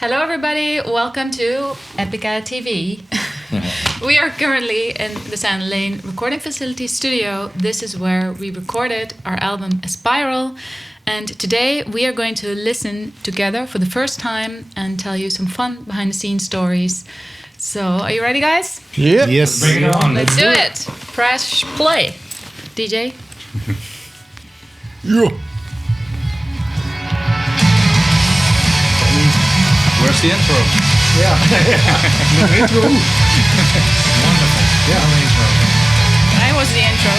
Hello everybody, welcome to Epica TV. We are currently in the Sand Lane recording facility studio. This is where we recorded our album Aspiral. And today we are going to listen together for the first time and tell you some fun behind the scenes stories. So, are you ready guys? Yep. Yes. Bring it on. Let's do it. Press play. DJ? Yeah. Where's the intro? Yeah. No intro. Wonderful. Yeah. No intro. I was the intro.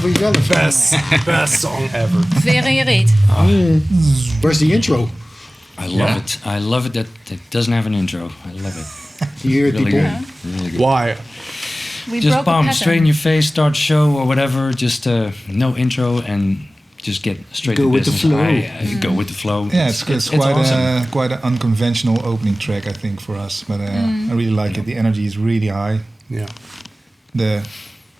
For yourself. Best song ever. Veren je reet. Where's the intro? I love it. I love it that it doesn't have an intro. I love it. You hear it, Really people? good. Really good. Why? We Just broke a bomb pattern. straight in your face, start show or whatever. Just no intro and just get straight Go to with the business. flow. Go with the flow. Yeah, it's quite awesome. quite an unconventional opening track, I think, for us. But I really like it. The energy is really high. Yeah.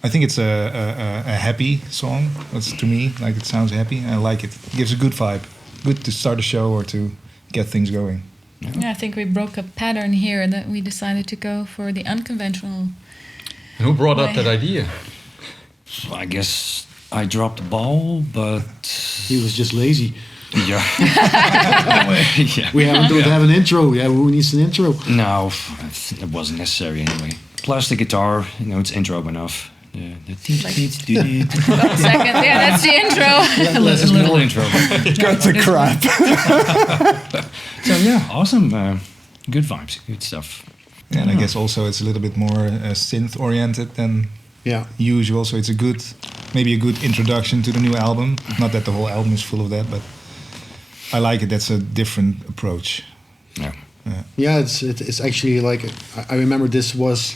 I think it's a happy song. That's to me, like it sounds happy. I like it. It gives a good vibe. Good to start a show or to get things going. Yeah, I think we broke a pattern here that we decided to go for the unconventional. And who brought up that idea? So I guess I dropped the ball, but He was just lazy. yeah. Yeah. We don't have an intro. Yeah, who needs an intro? No, it wasn't necessary anyway. Plus the guitar, it's intro enough. The Second, yeah, that's the intro. a little intro. Got the crap. So yeah, awesome. Good vibes, good stuff. And I guess also it's a little bit more synth oriented than Yeah. usual. So it's maybe a good introduction to the new album. Not that the whole album is full of that, but I like it. That's a different approach. Yeah. Yeah, it's actually like I remember this was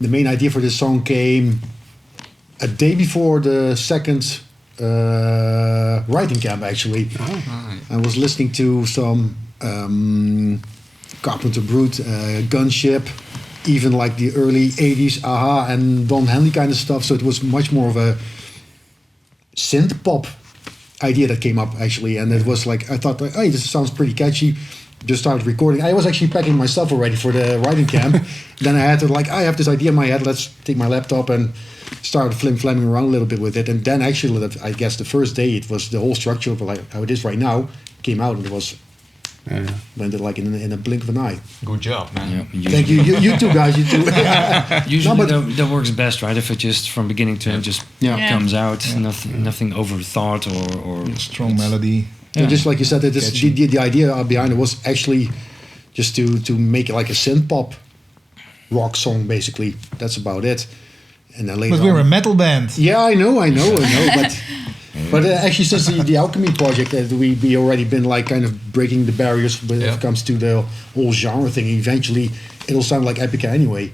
the main idea for this song came a day before the second writing camp. Actually, I was listening to some Carpenter Brute, Gunship, even like the early '80s Aha and Don Henley kind of stuff. So it was much more of a synth pop idea that came up actually, and it was like I thought, like, hey, this sounds pretty catchy. Just started recording. I was actually packing myself already for the writing camp. Then I had to I have this idea in my head. Let's take my laptop and start flim-flamming around a little bit with it. And then actually, I guess the first day it was the whole structure of like how it is right now came out, and it was went it like in a blink of an eye. Good job, man. Yeah, Thank you. You too, guys. You too. Usually No, but- that works best, right? If it just from beginning to end just Yeah. comes out, nothing overthought or Strong melody. So just like you said, Catchy. the idea behind it was actually just to make it like a synth pop rock song, basically. That's about it. And then later But we're a on, metal band. yeah, I know. But actually, since the Alchemy project, we already been like kind of breaking the barriers when it comes to the whole genre thing. Eventually, it'll sound like Epica anyway.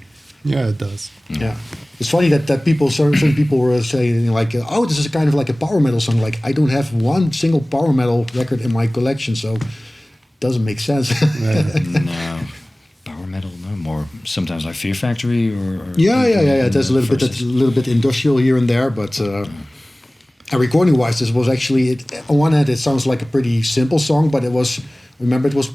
Yeah, it does. Yeah, it's funny that certain people were saying like, oh, this is kind of like a power metal song. Like, I don't have one single power metal record in my collection, so it doesn't make sense. no power metal, no more. Sometimes like Fear Factory or yeah. There's a little versus- bit industrial here and there, but and recording wise, this was actually on one hand it sounds like a pretty simple song, but it was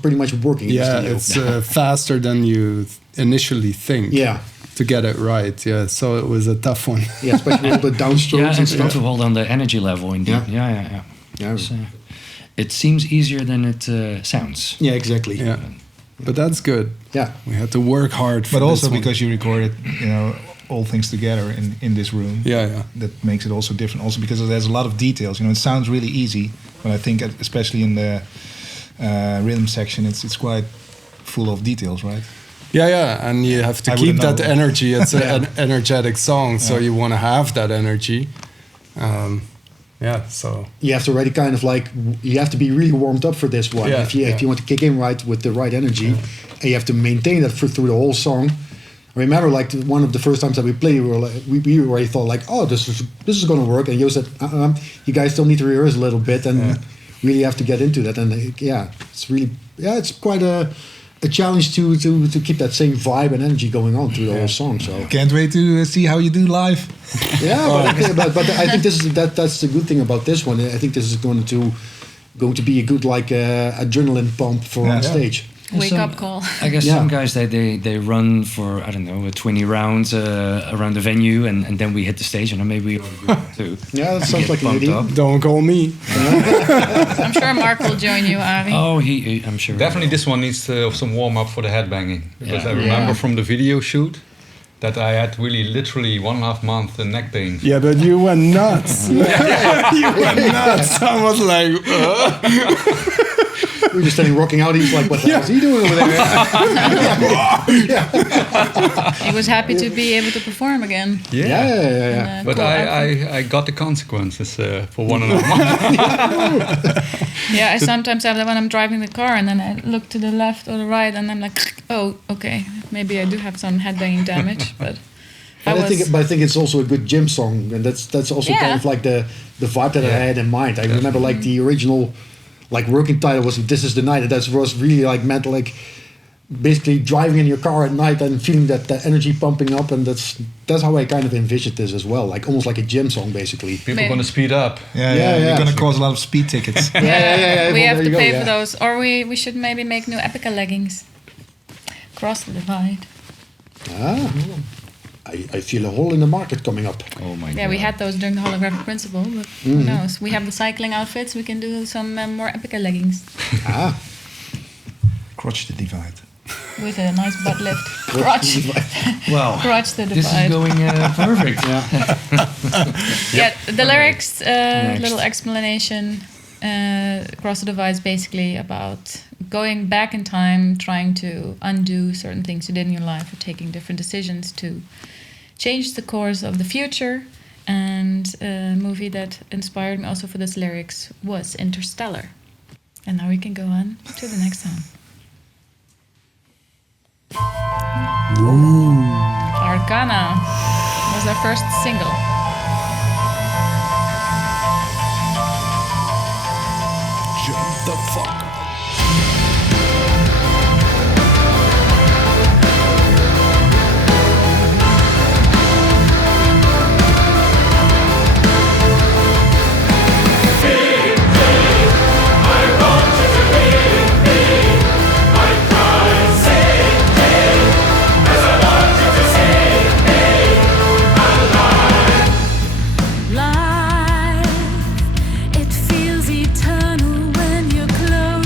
pretty much working. in the Yeah, studio. it's faster than you initially think. Yeah. To get it right, yeah. So it was a tough one. Yeah, especially all the downstrokes Yeah, and and stuff. to hold on the energy level indeed. Yeah. Yeah. It seems easier than it sounds. Yeah, exactly. Yeah, but that's good. Yeah. We had to work hard for But this also one. because you recorded, all things together in this room. Yeah. That makes it also different. Also because there's a lot of details. It sounds really easy, but I think especially in the rhythm section, it's quite full of details, right? Yeah, and you have to I keep wouldn't that know. energy. It's an energetic song, so you want to have that energy. So You have to already kind of like you have to be really warmed up for this one. Yeah, If you want to kick in right with the right energy, and you have to maintain that through the whole song. I remember like one of the first times that we played, we already thought like, oh, this is going to work. And you said, you guys still need to rehearse a little bit and really have to get into that. And it's quite a challenge to keep that same vibe and energy going on through the whole song. So Can't wait to see how you do live. but I think that's the good thing about this one. I think this is going to be a good like adrenaline pump for on stage. Wake up call. I guess Yeah. some guys they run for 20 rounds around the venue and then we hit the stage and then maybe we'll too. Yeah, that sounds like an pumped idea. up. don't call me. I'm sure Mark will join you, Ari. Oh, I'm sure. Definitely this one needs some warm up for the headbanging. Because Yeah. I remember Yeah. from the video shoot that I had really literally 1.5 months neck pain. Yeah, but you went nuts. You went nuts. I was like, We were just standing rocking out. He's like, "What the hell is he doing over there?" He was happy to be able to perform again. Yeah. But Cool outfit. I got the consequences for 1.5 months. Yeah, I sometimes have that when I'm driving the car and then I look to the left or the right and I'm like, oh, okay, maybe I do have some headbanging damage, but But I think it's also a good gym song, and that's also Yeah. kind of like the vibe that I had in mind. I remember like the original, like working title was "This Is the Night," and that was really like meant like basically driving in your car at night and feeling that energy pumping up, and that's how I kind of envisioned this as well, like almost like a gym song basically. People are going to speed up. You're going to cause a lot of speed tickets. Yeah. We Well, have there to you pay go, for those, or we should maybe make new Epica leggings. Cross the divide. I feel a hole in the market coming up. Oh my god. Yeah, we had those during the holographic principle, but who knows? We have the cycling outfits. We can do some more Epica leggings Crotch the divide. with a nice butt lift. Crotch. Well, Crotch the this is divide. going perfect. Yeah, the lyrics, Next. little explanation. Cross the divide is basically about going back in time, trying to undo certain things you did in your life, or taking different decisions to change the course of the future. And a movie that inspired me also for this lyrics was Interstellar. And now we can go on to the next song. Arcana was our first single. Jump the fuck. Life, it feels eternal when you're close.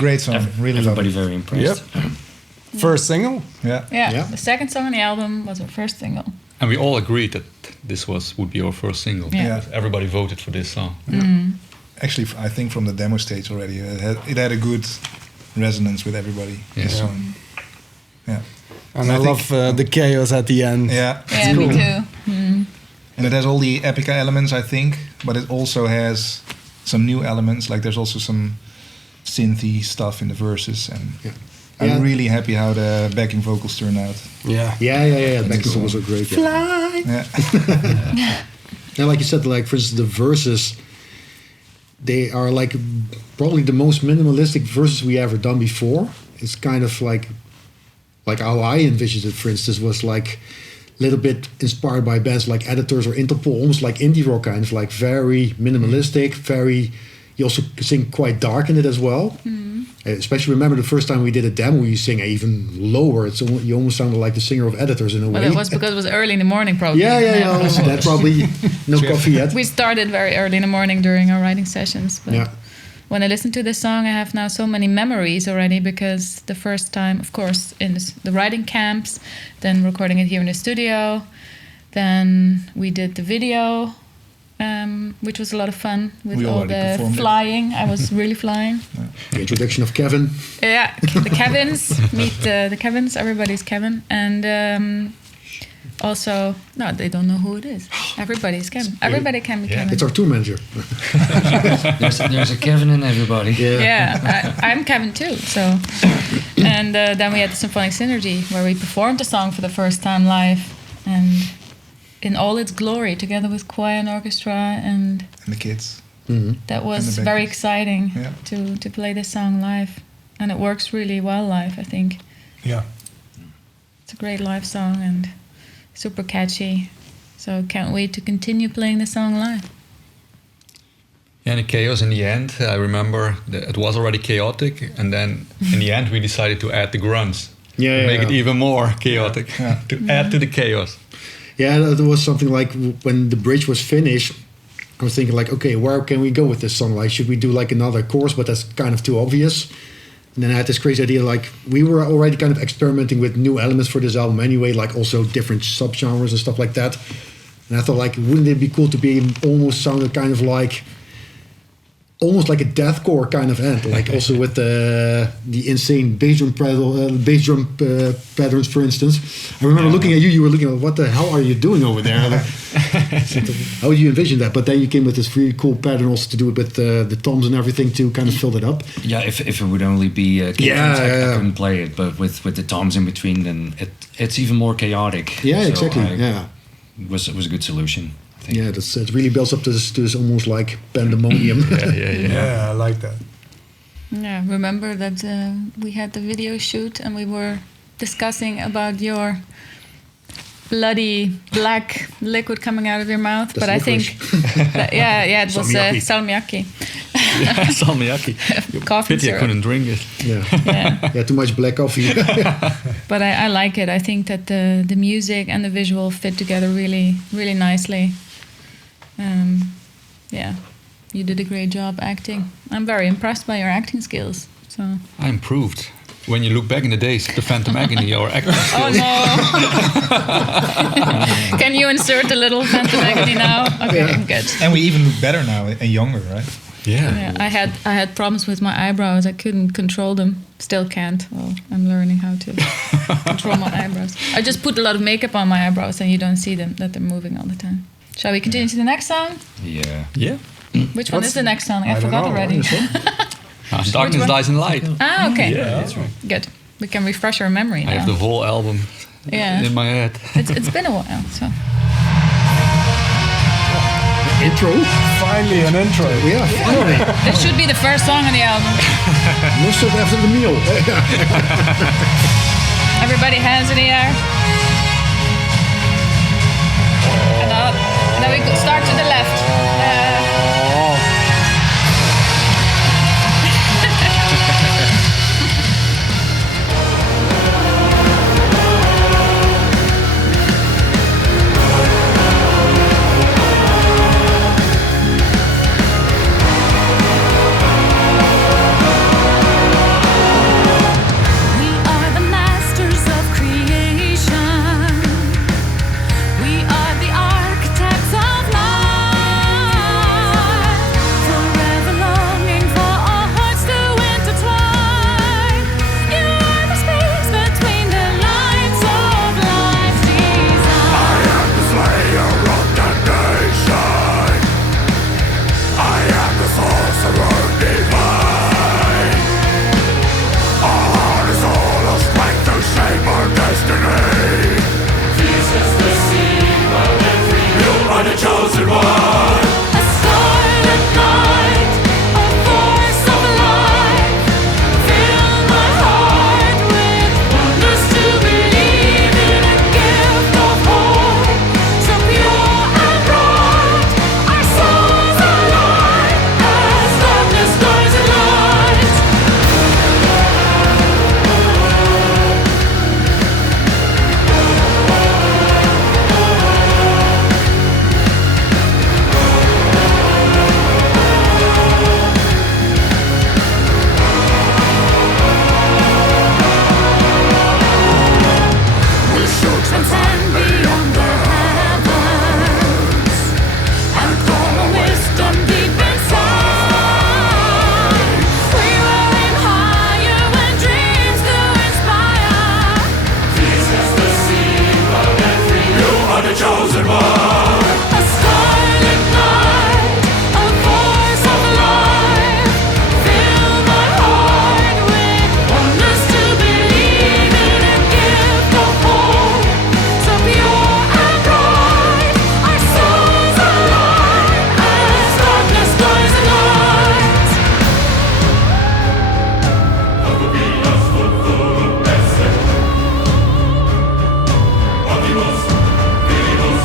Great song. Really Everybody love very impressed. First single. it. Yeah. Yeah, the second song on the album was our first single. And we all agreed that this would be our first single. Yeah. Everybody voted for this song. Actually, I think from the demo stage already, it had a good resonance with everybody. Yeah. This song. Yeah. And I I think- love the chaos at the end. Yeah. Yeah, me too. And it has all the Epica elements, I think, but it also has some new elements. Like there's also some synthy stuff in the verses, and Yeah. I'm Yeah. really happy how the backing vocals turn out. Yeah. Yeah. Back to was so great. Yeah. Yeah. And like you said, like for instance, the verses, they are like probably the most minimalistic verses we ever done before. It's kind of like how I envisioned it. For instance, was like a little bit inspired by bands like Editors or Interpol, almost like indie rock, kind of like very minimalistic. Very, you also sing quite dark in it as well. Especially remember the first time we did a demo, you sing even lower. It's you almost sounded like the singer of Editors in a Well, way. it was because it was early in the morning, probably. Yeah. Also, that probably no coffee yet. We started very early in the morning during our writing sessions. But Yeah. when I listen to this song, I have now so many memories already because the first time, of course, in the writing camps, then recording it here in the studio, then we did the video, which was a lot of fun with We all already the performed it. flying. I was really flying. The introduction of Kevin. Yeah, the Kevins. Meet the Kevins. Everybody's Kevin. And also, no, they don't know who it is. Everybody's Kevin. Everybody can be Kevin. It's our tour manager. There's a Kevin in everybody. Yeah, I'm Kevin too. So, and then we had the Symphonic Synergy where we performed the song for the first time live, and in all its glory, together with choir and orchestra, and And the kids. that was And the very backups. exciting Yeah. to play this song live, and it works really well live. I think Yeah. it's a great live song and super catchy. So can't wait to continue playing the song live. And the chaos in the end, I remember that it was already chaotic, and then in the end we decided to add the grunts. Yeah, to make it even more chaotic, to add to the chaos. Yeah, there was something like when the bridge was finished, I was thinking like, okay, where can we go with this song? Like, should we do like another chorus? But that's kind of too obvious. And then I had this crazy idea, like we were already kind of experimenting with new elements for this album anyway, like also different subgenres and stuff like that. And I thought like, wouldn't it be cool to be almost sounded kind of like, almost like a deathcore kind of end, like also with the insane bass drum patterns, for instance. I remember looking at you, you were looking at what the hell are you doing over there? Like, how do you envision that? But then you came with this really cool pattern also to do it with the toms and everything to kind of fill it up. Yeah, if it would only be I couldn't play it, but with the toms in between, then it's even more chaotic. Yeah, So exactly. It was a good solution. I think. Yeah, it really builds up to this almost like pandemonium. Yeah, I like that. Yeah, remember that we had the video shoot and we were discussing about your bloody black liquid coming out of your mouth. That's but I think, it was Salmiakki. salmiakki. Salmiakki. Coffee Pity I syrup. couldn't drink it. Yeah, Too much black coffee. but I like it. I think that the music and the visual fit together really, really nicely. You did a great job acting. I'm very impressed by your acting skills. So. I improved. When you look back in the days, the Phantom Agony or acting Oh skills. no! Can you insert a little Phantom Agony now? Okay, good. And we even look better now and younger, right? Yeah, I had problems with my eyebrows. I couldn't control them. Still can't. Well, I'm learning how to control my eyebrows. I just put a lot of makeup on my eyebrows, and you don't see them that they're moving all the time. Shall we continue to the next song? Yeah. Which one is the next song? I forgot already. Darkness Dies in Light. Okay. Yeah, that's right. Good. We can refresh our memory now. I have the whole album in my head. It's been a while, so. Intro. Finally an intro. Yeah, finally. This should be the first song on the album. Mustard after the meal. Everybody hands in the air. And up. And then we go start to the left. chosen one. A scarlet night, a voice of life. Fill my heart with wonders to believe in and gift of hope. So pure and bright, our souls align as darkness dies in light. Oculos, vivos,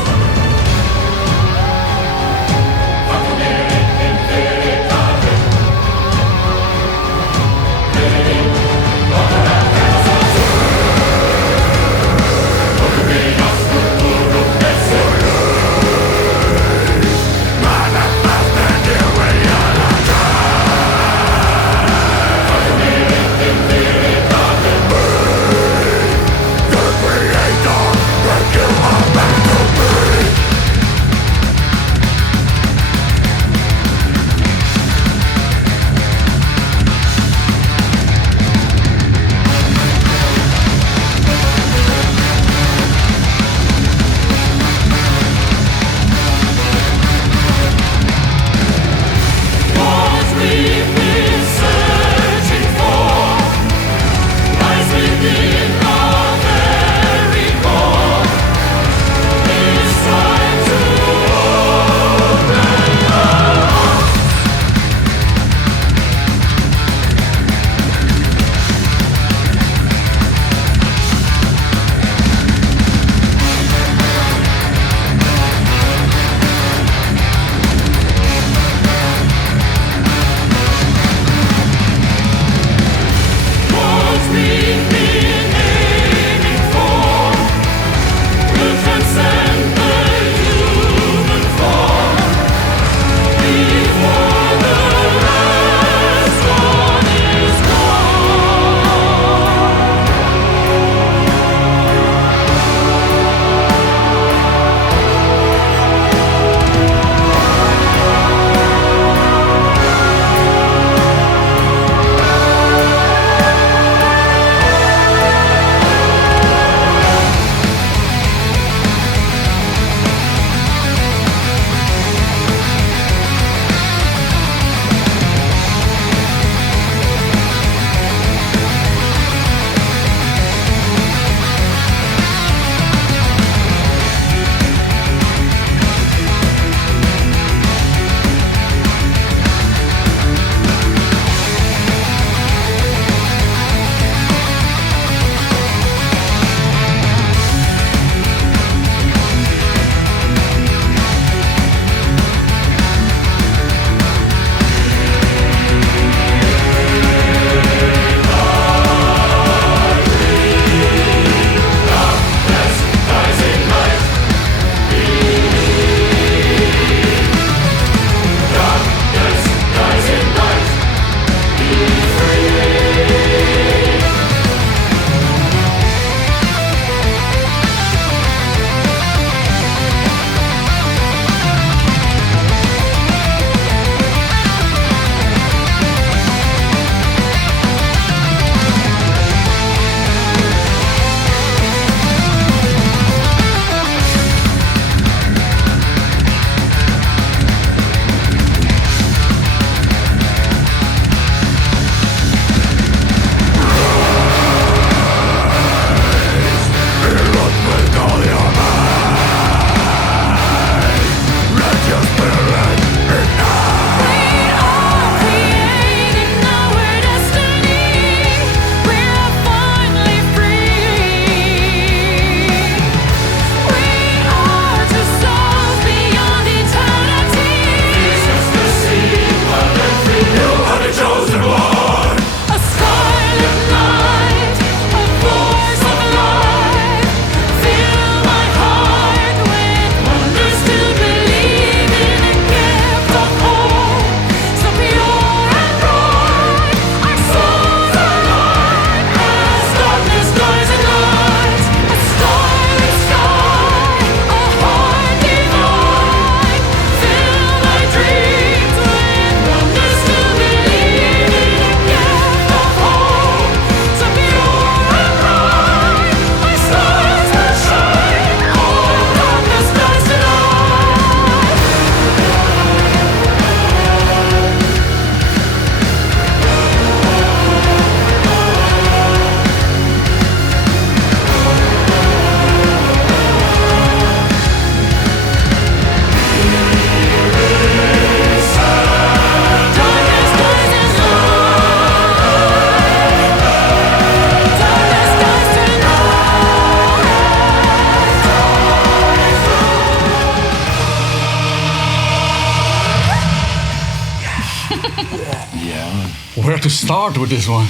to start with this one?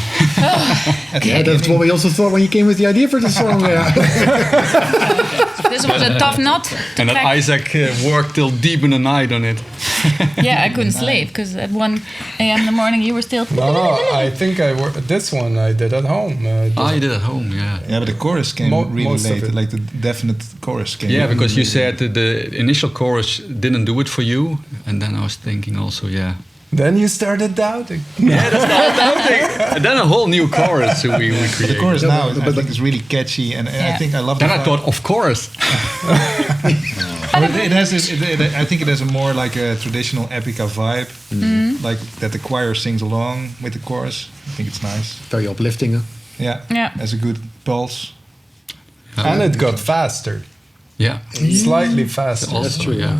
Yeah, that's what we also thought when you came with the idea for the song. Yeah. This was a tough nut to And that crack. Isaac worked till deep in the night on it. Yeah, I couldn't sleep because at 1 a.m. in the morning you were still. No, I think this one I did at home. You did at home, yeah. Yeah, but the chorus came really most of late. it. Like the definite chorus came. Yeah, really because you late. said that the initial chorus didn't do it for you, and then I was thinking also, yeah. Then you started doubting. Yeah, that's not doubting. And then a whole new chorus we But the created. chorus now, but I think, is really catchy, and Yeah. I think I love. Then the I thought, of course. But it has this. I think it has a more like a traditional Epica vibe, like that the choir sings along with the chorus. I think it's nice. Very uplifting. Huh? Yeah, Yeah. has a good pulse. And it got faster. Yeah. Slightly faster. Also, true, yeah.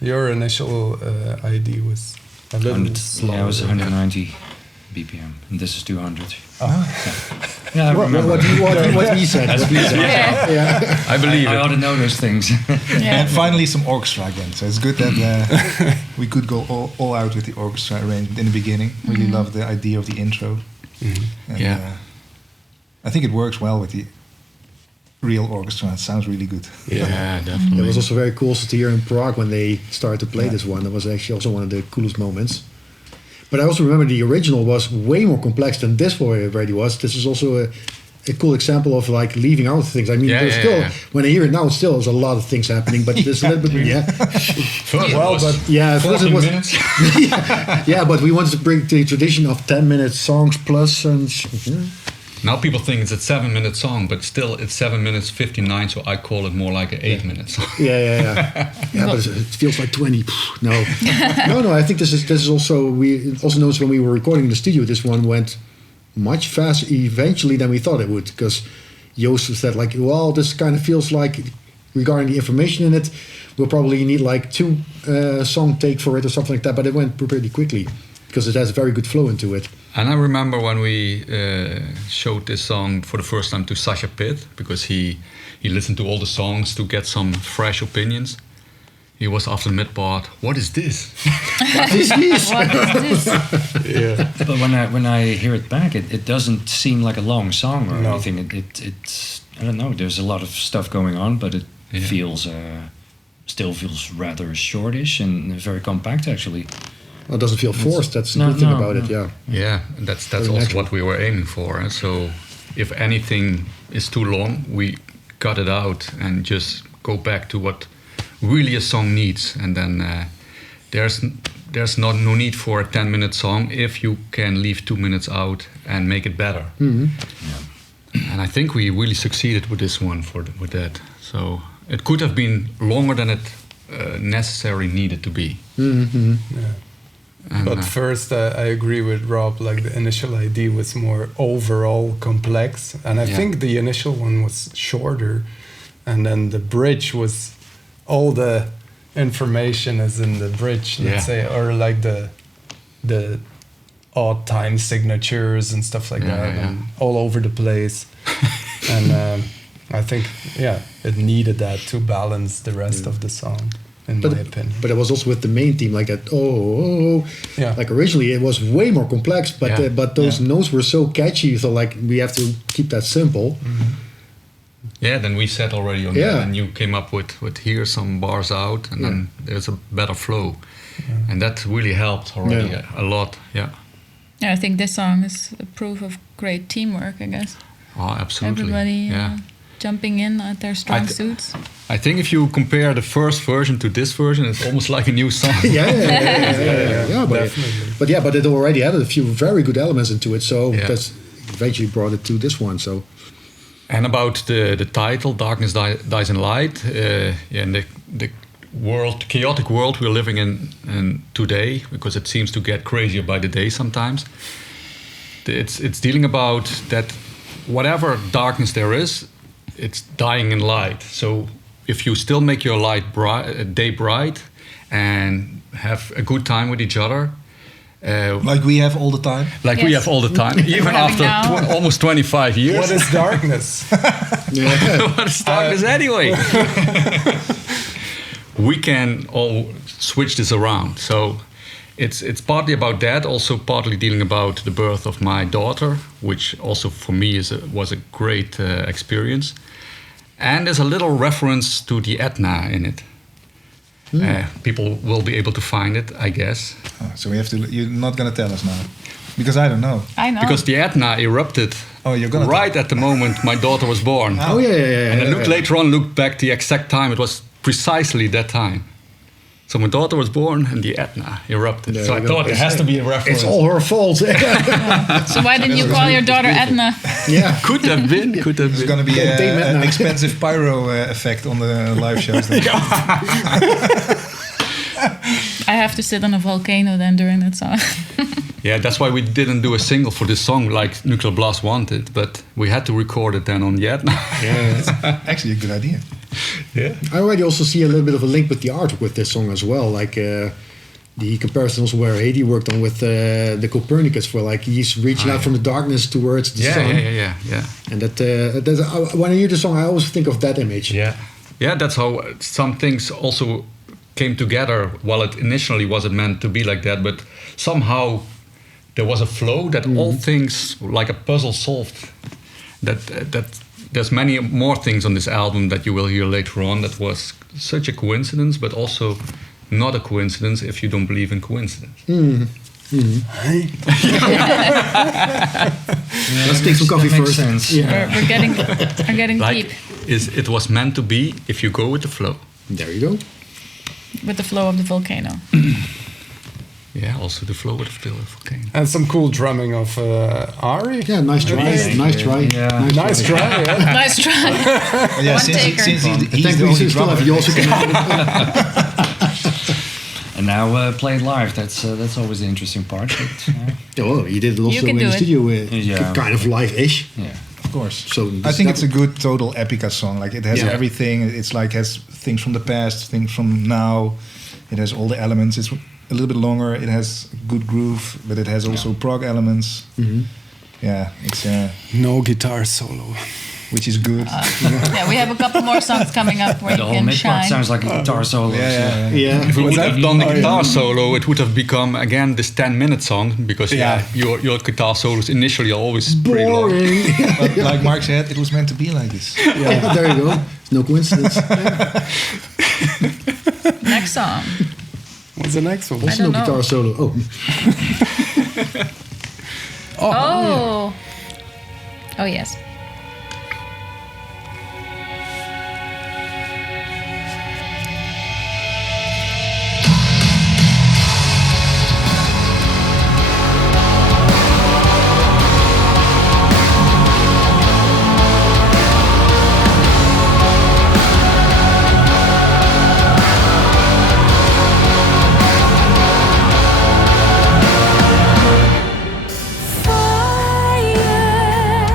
Your initial ID was a little slower. Yeah, it was 190 BPM, and this is 200. Yeah, I What, remember. what he said. What he said. Yeah. Yeah. I believe I ought it. to know those things. Yeah. And finally, some orchestra again. So it's good that we could go all out with the orchestra arrangement in the beginning. Really love the idea of the intro. And, Yeah. I think it works well with the real orchestra. It sounds really good. Yeah, It definitely. was also very cool to hear in Prague when they started to play this one. That was actually also one of the coolest moments. But I also remember the original was way more complex than this already was. This is also a cool example of like leaving out things. I mean, Yeah, there's yeah, still yeah. when I hear it now, still there's a lot of things happening. But there's a little bit, Well, but yeah, first it 14 was, minutes. yeah. But we wanted to bring the tradition of 10-minute songs plus, and Now people think it's a 7-minute song, but still it's 7 minutes 59, so I call it more like an 8-minute song. yeah. But it feels like 20. No, no. I think this is also we also noticed when we were recording in the studio. This one went much faster eventually than we thought it would, because Joost said like, well, this kind of feels like regarding the information in it, we'll probably need like 2 song take for it or something like that. But it went pretty quickly because it has a very good flow into it. And I remember when we showed this song for the first time to Sasha Pitt, because he listened to all the songs to get some fresh opinions. He was after the mid part, what is this? What is this? What is this? yeah. But when I hear it back, it doesn't seem like a long song or No. anything. It's I don't know. There's a lot of stuff going on, but it Yeah. feels still feels rather shortish and very compact actually. Well, it doesn't feel forced. That's the No, good thing no, about no. it. Yeah. Yeah, and that's Very also natural. what we were aiming for. So if anything is too long, we cut it out and just go back to what really a song needs. And then there's no need for a 10-minute song if you can leave 2 minutes out and make it better. And I think we really succeeded with this one with that. So it could have been longer than it necessarily needed to be. Mm-hmm. And, But first, I agree with Rob. Like the initial idea was more overall complex, and I Yeah. think the initial one was shorter, and then the bridge was all the information is in the bridge. Let's Yeah. say, or like the odd time signatures and stuff like Yeah, that, yeah. and all over the place. And I think, it needed that to balance the rest of the song, in my opinion. But it was also with the main theme, like that. Yeah. Like originally it was way more complex, but Yeah. but those notes were so catchy. So like we have to keep that simple. Yeah, then we set already on Yeah. that, and you came up with here some bars out, and then there's a better flow, and that really helped already Yeah. a lot. Yeah, Yeah, I think this song is a proof of great teamwork. I guess oh, absolutely. everybody yeah, jumping in at their strong th- suits. I think if you compare the first version to this version, it's almost like a new song. Yeah, but it already added a few very good elements into it. So Yeah. that's eventually brought it to this one. So And about the title, Darkness Dies in Light, and the world, chaotic world we're living in today, because it seems to get crazier by the day sometimes. It's dealing about that whatever darkness there is, it's dying in light. So if you still make your day bright and have a good time with each other, Like we have all the time. like we Yes. have all the time, even having after now. almost 25 years. What is darkness? What is darkness anyway? We can all switch this around. So it's partly about that, also partly dealing about the birth of my daughter, which also for me was a great experience. And there's a little reference to the Etna in it. People will be able to find it, I guess. Oh, so we have to. You're not gonna tell us now, because I don't know. I know. Because the Etna erupted You're gonna right at the moment my daughter was born. Oh yeah. And I looked later on, looked back the exact time. It was precisely that time. So my daughter was born and the Etna erupted. There so we I go. thought there has to be a reference. It's all her fault. So why didn't you call your daughter Edna? Yeah. Could have been. There's gonna be an expensive pyro effect on the live shows. Then. I have to sit on a volcano then during that song. Yeah, that's why we didn't do a single for this song like Nuclear Blast wanted, but we had to record it then on the Etna. Yeah, that's actually a good idea. Yeah. I already also see a little bit of a link with the artwork with this song as well. Like the comparisons where Haiti worked on with the Copernicus, for like he's reaching out from the darkness towards the sun. Yeah. And that when I hear the song, I always think of that image. Yeah, that's how some things also came together. While it initially wasn't meant to be like that, but somehow there was a flow that all things, like a puzzle, solved. That there's many more things on this album that you will hear later on that was such a coincidence, but also not a coincidence if you don't believe in coincidence. Let's take some coffee That makes first. sense. Yeah. We're getting Like, deep it was meant to be if you go with the flow. There you go. with the flow of the volcano. Yeah, also the flow of the volcano. And some cool drumming of Ari. Yeah, nice try. Nice try. Yeah. Nice try. Yeah. Nice try. Yeah, One since taker. he's Thank the you. only Still have drummer. you also can. And now play it live. That's always the interesting part. But, Oh, you did it also can in do the it. studio, Yeah. kind of live-ish. yeah. Of course. So I think it's a good total Epica song. Like it has Yeah. everything. It's like has things from the past, things from now. It has all the elements. It's a little bit longer. It has good groove, but it has also prog elements. Yeah, it's No guitar solo. which is good. Yeah, we have a couple more songs coming up where The you whole can mid part shine. sounds like a guitar solo. yeah. Yeah. If we would have done the Oh, guitar solo, it would have become again this 10-minute song because your guitar solos initially are always pretty long. Boring. But like Mark said, it was meant to be like this. Yeah, there you go. It's no coincidence. Next song. What's the next one? Also don't no know. guitar solo. Oh, Oh. Oh, yes. Fire,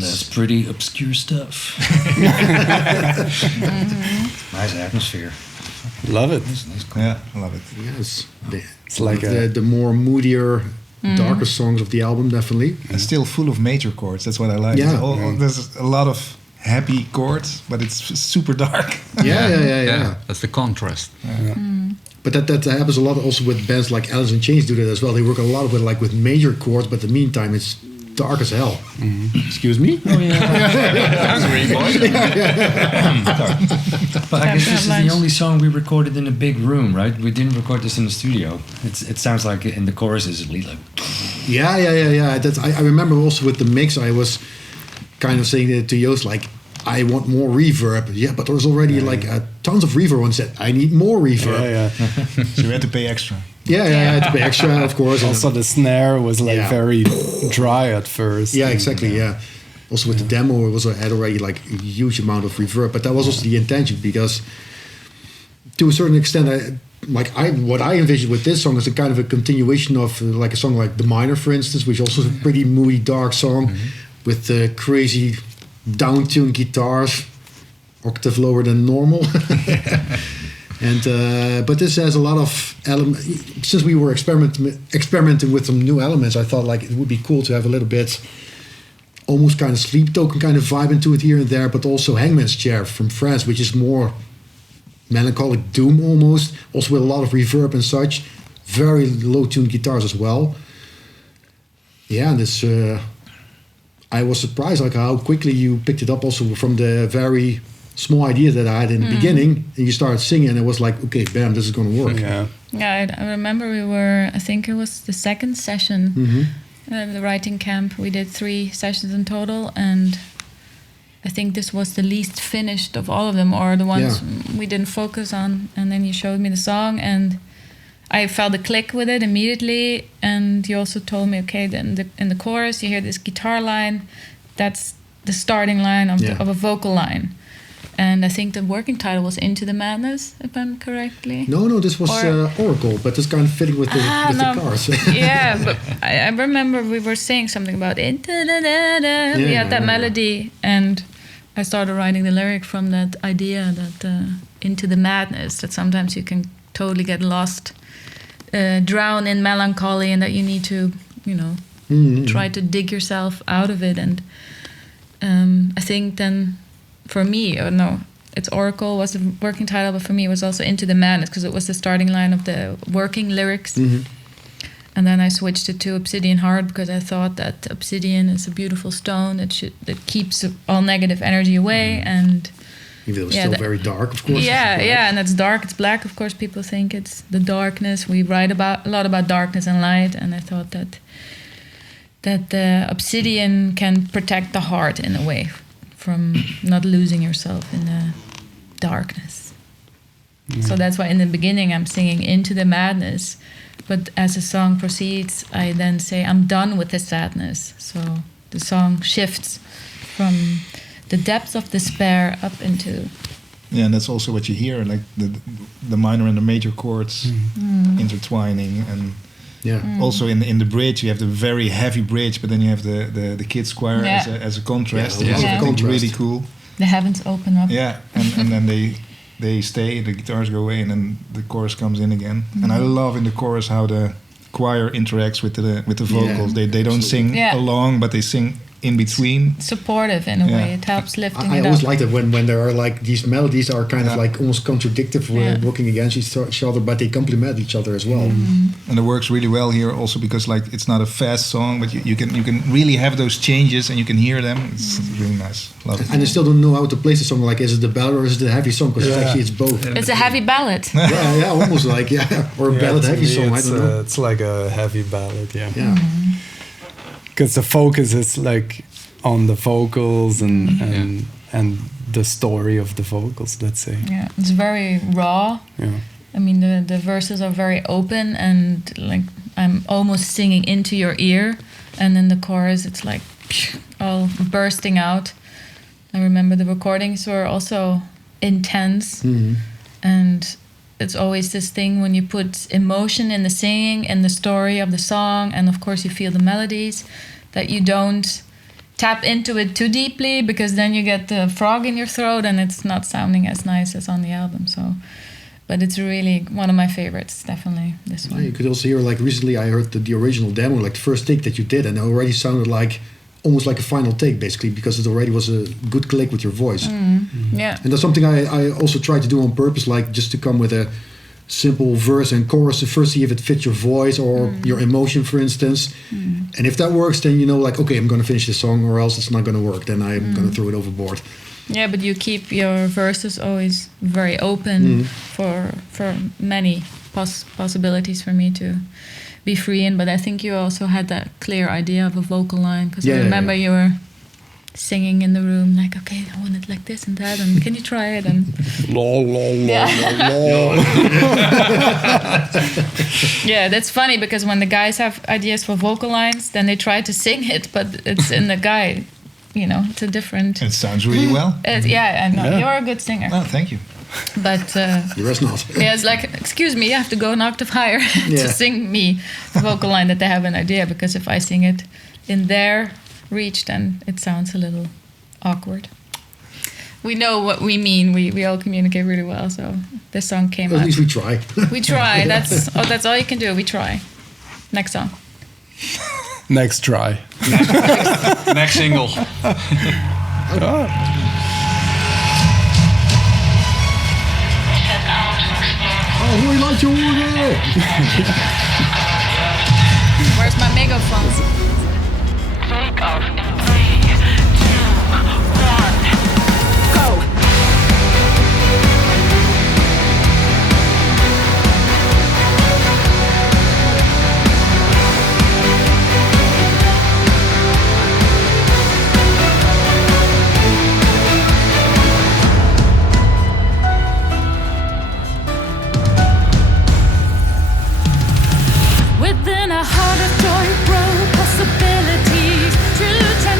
That's pretty obscure stuff. Nice atmosphere. Love it. Yeah, I love it. Yes, It's like the more moodier, darker songs of the album, definitely. And still full of major chords. That's what I like. Yeah. There's a lot of happy chords, but it's super dark. Yeah. That's the contrast. But that happens a lot also with bands like Alice in Chains do that as well. They work a lot with major chords, but in the meantime it's dark as hell. Excuse me? Oh yeah. But I guess this is the only song we recorded in a big room, right? We didn't record this in the studio. It sounds like in the chorus is at least like. Yeah. That's, I remember also with the mix, I was kind of saying to Joost, like, I want more reverb. Yeah, but there's already tons of reverb on set. I need more reverb. Yeah. So you had to pay extra. Yeah, I had to pay extra, of course. Also, the snare was like Yeah. very dry at first. Yeah, and, exactly. Yeah. Also with the demo, it had already like a huge amount of reverb, but that was also the intention because, to a certain extent, what I envisioned with this song is a kind of a continuation of like a song like The Miner, for instance, which also is a pretty moody, dark song with crazy down-tuned guitars, octave lower than normal. And but this has a lot of elements. Since we were experimenting with some new elements, I thought like it would be cool to have a little bit, almost kind of Sleep Token kind of vibe into it here and there, but also Hangman's Chair from France, which is more melancholic doom almost, also with a lot of reverb and such. Very low-tuned guitars as well. Yeah, and this I was surprised like how quickly you picked it up also from the very small idea that I had in the beginning, and you started singing, and it was like, okay, bam, this is going to work. Yeah. I remember I think it was the second session, the writing camp. We did 3 sessions in total, and I think this was the least finished of all of them, or the ones we didn't focus on. And then you showed me the song, and I felt a click with it immediately. And you also told me, okay, then in the chorus you hear this guitar line, that's the starting line of a vocal line. And I think the working title was Into the Madness, if I'm correctly. No, this was Oracle, but it's kind of fitting with the cars. Yeah, but I remember we were saying something about Into the da-da. We had that melody, and I started writing the lyric from that idea that Into the Madness, that sometimes you can totally get lost, drown in melancholy, and that you need to, try to dig yourself out of it. And I think then, for me, it's Oracle was the working title, but for me it was also Into the Madness because it was the starting line of the working lyrics. And then I switched it to Obsidian Heart because I thought that obsidian is a beautiful stone that keeps all negative energy away. And even though it's still very dark, of course. Yeah, and it's dark, it's black. Of course, people think it's the darkness. We write a lot about darkness and light, and I thought that the obsidian can protect the heart in a way from not losing yourself in the darkness. So that's why in the beginning I'm singing Into the Madness, but as the song proceeds, I then say I'm done with the sadness. So the song shifts from the depths of despair up into... Yeah, and that's also what you hear, like the minor and the major chords intertwining, and also in the bridge you have the very heavy bridge, but then you have the kids choir as a contrast. Yeah, I think really cool. The heavens open up. Yeah, and then they stay, the guitars go away, and then the chorus comes in again. And I love in the chorus how the choir interacts with the vocals. They don't sing along, but they sing in between. Supportive in a way. It helps lifting I it always up. like that when there are like these melodies are kind of like almost contradictory, working against each other, but they complement each other as well. And it works really well here also because like it's not a fast song, but you can really have those changes and you can hear them. It's really nice. Love it. And I still don't know how to place the song. Like, is it the ballad or is it the heavy song? Because actually it's both. It's a heavy ballad. yeah, almost like or a ballad heavy song. I don't know. It's like a heavy ballad, Yeah. Because the focus is like on the vocals and the story of the vocals, let's say. Yeah, it's very raw. Yeah. I mean, the verses are very open and like I'm almost singing into your ear, and then the chorus it's like all bursting out. I remember the recordings were also intense, and it's always this thing when you put emotion in the singing and the story of the song, and of course you feel the melodies, that you don't tap into it too deeply, because then you get the frog in your throat and it's not sounding as nice as on the album. So, but it's really one of my favorites, definitely this one. Yeah, you could also hear, like, recently I heard the original demo, like the first take that you did, and it already sounded like almost like a final take, basically, because it already was a good click with your voice. Yeah. And that's something I also try to do on purpose, like just to come with a simple verse and chorus to first see if it fits your voice or your emotion, for instance. And if that works, then you know, like, okay, I'm going to finish this song, or else it's not going to work. Then I'm going to throw it overboard. Yeah, but you keep your verses always very open for many possibilities for me to be free in. But I think you also had that clear idea of a vocal line, because I remember you were singing in the room like, okay, I want it like this and that, and can you try it? And yeah, that's funny, because when the guys have ideas for vocal lines, then they try to sing it, but it's in the guy, you know, it's a different. It sounds really well. Yeah, I know. You're a good singer. Oh, thank you. But The rest not. yeah, it's like, excuse me, you have to go an octave higher to sing me the vocal line that they have an idea, because if I sing it in their reach, then it sounds a little awkward. We know what we mean. We all communicate really well, so this song came out. At least we try. We try. That's all you can do. We try. Next song. Next try. Next single. Oh, hoe laat je horen! Where's my megaphone? Take off in 3, 2, 1, go! Within a heart of joy grow possibilities, truth and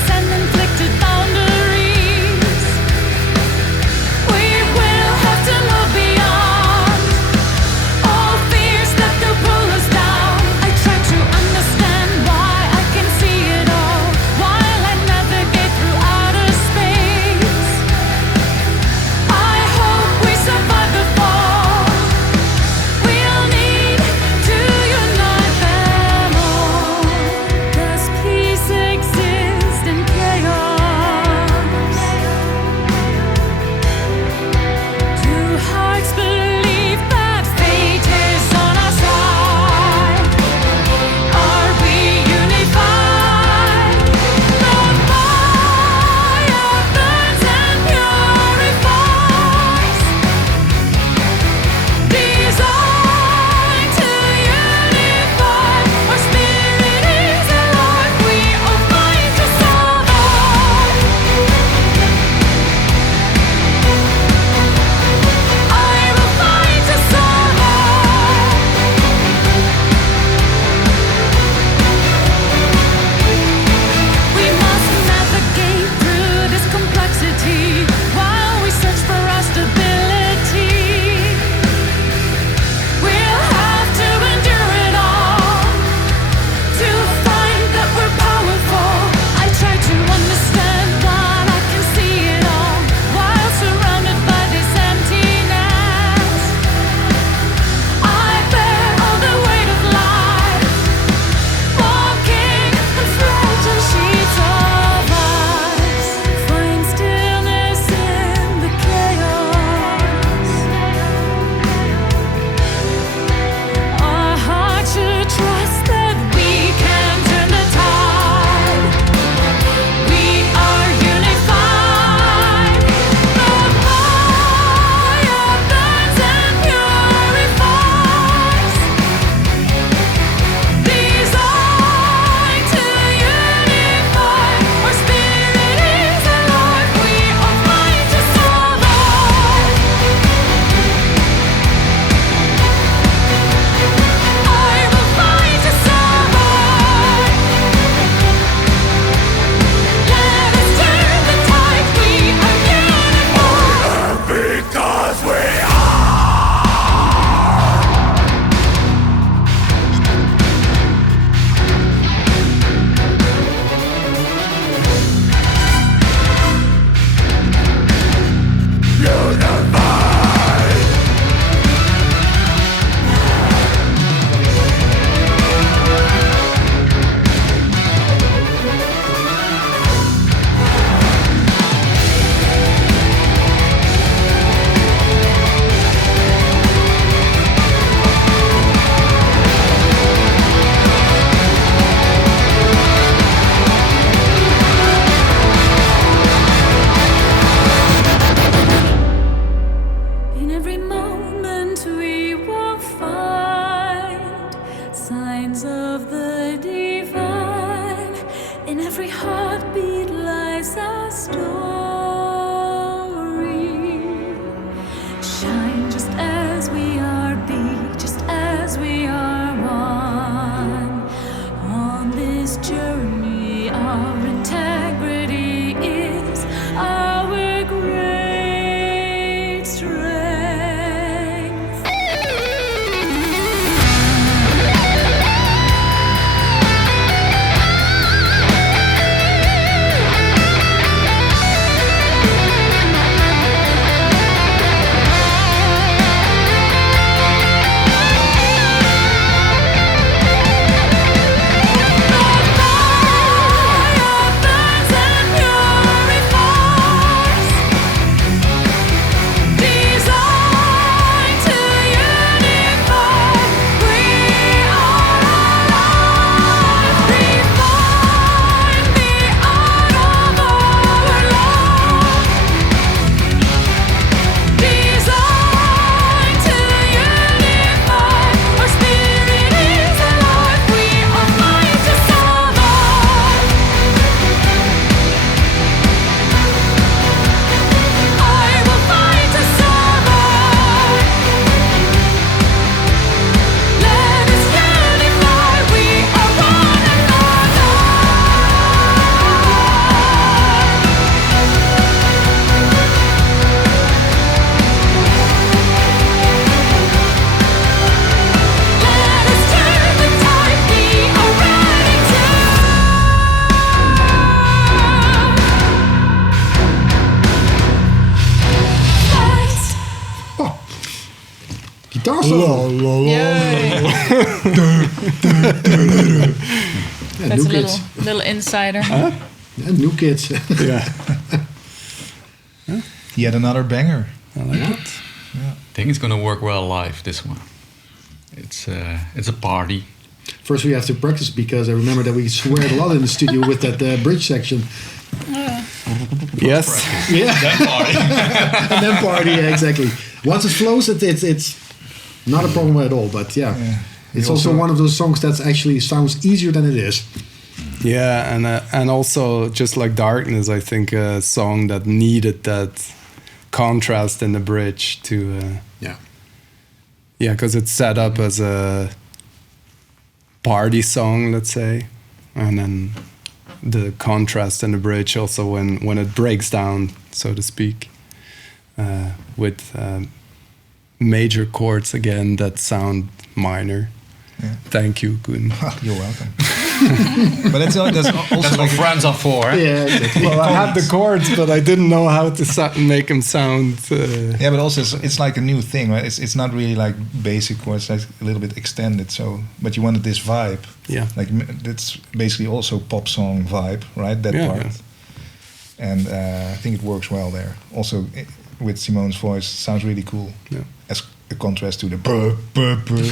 guitar solo. Yay. Yeah, That's New a Kids. little insider. Yeah, New Kids. Yeah. Yet another banger. I like it. I think it's gonna work well live. This one. It's a party. First we have to practice because I remember that we sweared a lot in the studio with that bridge section. Yes. Yeah. That party. And then party, yeah, exactly. Once it flows, it's not a problem at all. But yeah. It's You also also- one of those songs that actually sounds easier than it is. Yeah, and also just like Darkness, I think a song that needed that contrast in the bridge to Yeah. because it's set up as a party song, let's say, and then the contrast in the bridge also when it breaks down, so to speak, with major chords again that sound minor. Yeah. Thank you, Gun. You're welcome. But that's also That's what like friends are for. Yeah, exactly. Well, I had the chords, but I didn't know how to make them sound. yeah, but also it's like a new thing, right? It's not really like basic chords, it's a little bit extended. So, but you wanted this vibe. Yeah. Like that's basically also pop song vibe, right? That Yeah, part. yeah. And I think it works well there. Also with Simone's voice, sounds really cool. Yeah. As a contrast to the brr, brr, brr.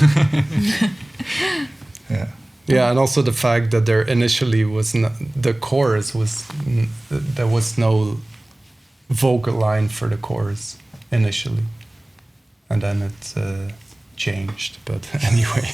Yeah. Yeah, and also the fact that there initially was the chorus was there was no vocal line for the chorus initially, and then it changed. But anyway,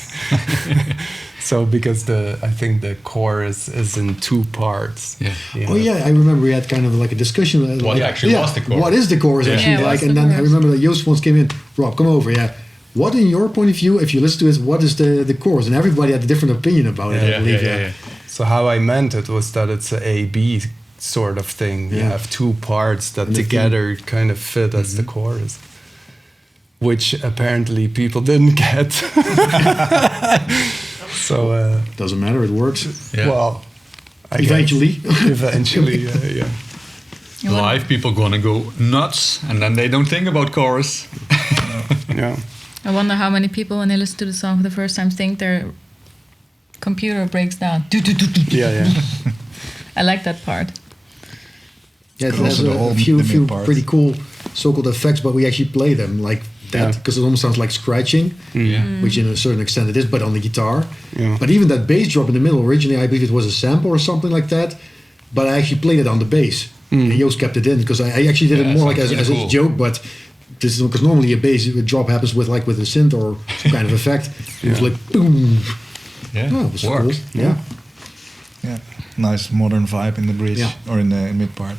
so because I think the chorus is in 2 parts. Yeah. you Oh know. yeah, I remember we had kind of like a discussion. What actually was the chorus? What is the chorus Yeah. actually Yeah, like? what's And the then I chorus? remember that Joost once came in. Rob, come over. Yeah. What, in your point of view, if you listen to it, what is the chorus? And everybody had a different opinion about it. I believe. Yeah. So how I meant it was that it's a A-B sort of thing. You Yeah. have 2 parts that And the together kind of fit as the chorus, which apparently people didn't get. So, Doesn't matter. It works. Yeah. well, I Eventually. guess, eventually, yeah. Live people gonna go nuts, and then they don't think about chorus. Yeah. I wonder how many people, when they listen to the song for the first time, think their computer breaks down. Yeah. I like that part. Yeah, it Also has the a whole- few the mid part. pretty cool so-called effects, but we actually play them like that Yeah. because it almost sounds like scratching, Yeah. which in a certain extent it is, but on the guitar. Yeah. But even that bass drop in the middle, originally I believe it was a sample or something like that, but I actually played it on the bass. And Joost kept it in because I actually did Yeah, it more like sounds as really a cool. joke, but this is because normally a bass drop happens with a synth or some kind of effect. It was like boom. Yeah, Oh, it was works. cool. Yeah. Yeah. Nice modern vibe in the bridge Yeah. or in the mid part.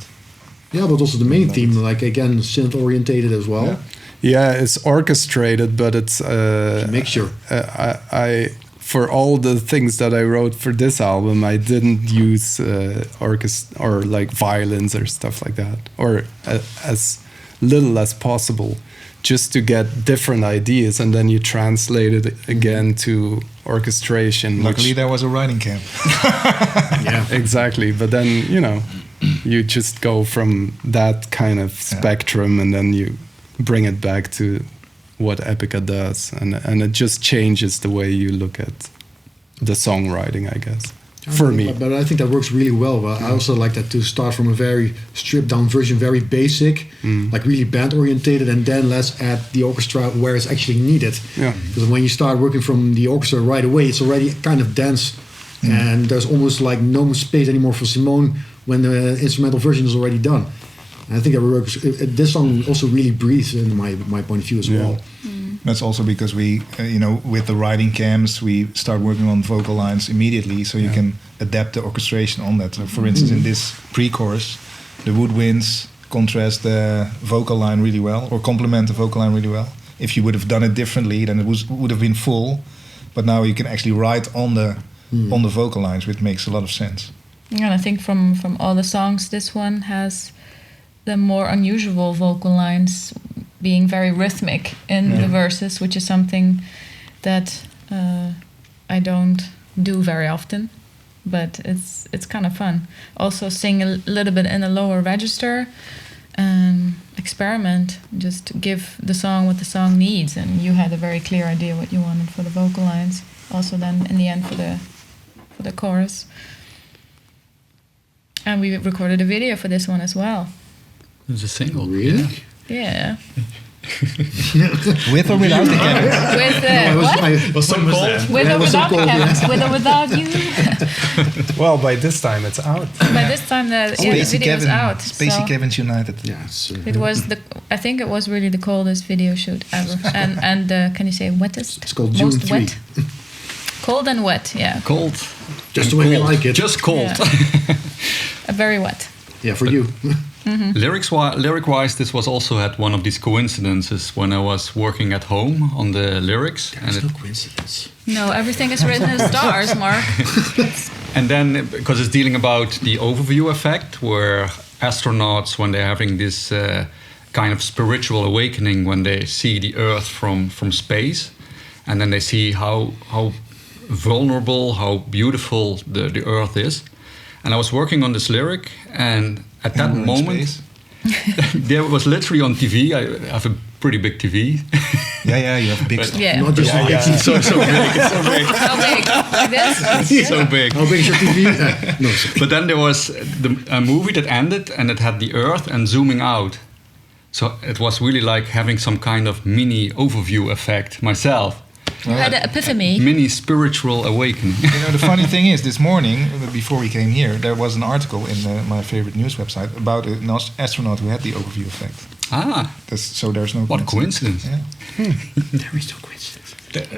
Yeah, but also the main theme, like again, synth orientated as well. Yeah. Yeah, it's orchestrated, but it's Mixture. I for all the things that I wrote for this album, I didn't use orchestra or like violins or stuff like that, or as little as possible, just to get different ideas, and then you translate it again to orchestration. Luckily, which, there was a writing camp. Yeah. exactly, but then you just go from that kind of spectrum, and then you bring it back to what Epica does, and it just changes the way you look at the songwriting, I guess. For me. But I think that works really well. I also like that to start from a very stripped down version, very basic, like really band orientated, and then let's add the orchestra where it's actually needed. Yeah. Because when you start working from the orchestra right away, it's already kind of dense, and there's almost like no space anymore for Simone when the instrumental version is already done. And I think that works. This song also really breathes in my point of view as well. That's also because we, with the writing camps, we start working on vocal lines immediately, so you can adapt the orchestration on that. So for instance, in this pre-chorus, the woodwinds contrast the vocal line really well, or complement the vocal line really well. If you would have done it differently, then it would have been full. But now you can actually write on the vocal lines, which makes a lot of sense. Yeah, and I think from all the songs, this one has the more unusual vocal lines, being very rhythmic in the verses, which is something that I don't do very often, but it's kind of fun. Also sing a little bit in a lower register, experiment, just give the song what the song needs, and you had a very clear idea what you wanted for the vocal lines. Also, then in the end for the chorus, and we recorded a video for this one as well. It was a single. Really? Yeah. With or without the cabins? With what? Was some cold? With or was so without the cold, cabins? With or without you? Well, by this time it's out. By this time the video is out. Spacey so Cabins United. Yes. it was I think it was really the coldest video shoot ever. and can you say wettest? It's called June Most 3. wet. Cold and wet, yeah. Cold. Just the way we like it. Just cold. Yeah. Very wet. Yeah, for you. Lyric-wise, this was also at one of these coincidences when I was working at home on the lyrics. There's no coincidence. No, everything is written in stars, Mark. And then, because it's dealing about the overview effect, where astronauts, when they're having this kind of spiritual awakening, when they see the Earth from space, and then they see how vulnerable, how beautiful the Earth is. And I was working on this lyric, and at that moment, there was literally on TV. I have a pretty big TV. Yeah, you have big stuff. Yeah. Not just so big, so big, How big? Like this? so big. How big is your TV? No, sorry. But then there was a movie that ended, and it had the Earth and zooming out. So it was really like having some kind of mini overview effect myself. You had an epiphany. Mini spiritual awakening. You know, the funny thing is, this morning, before we came here, there was an article in my favorite news website about an astronaut who had the overview effect. So there's no What a coincidence. Yeah. There is no coincidence.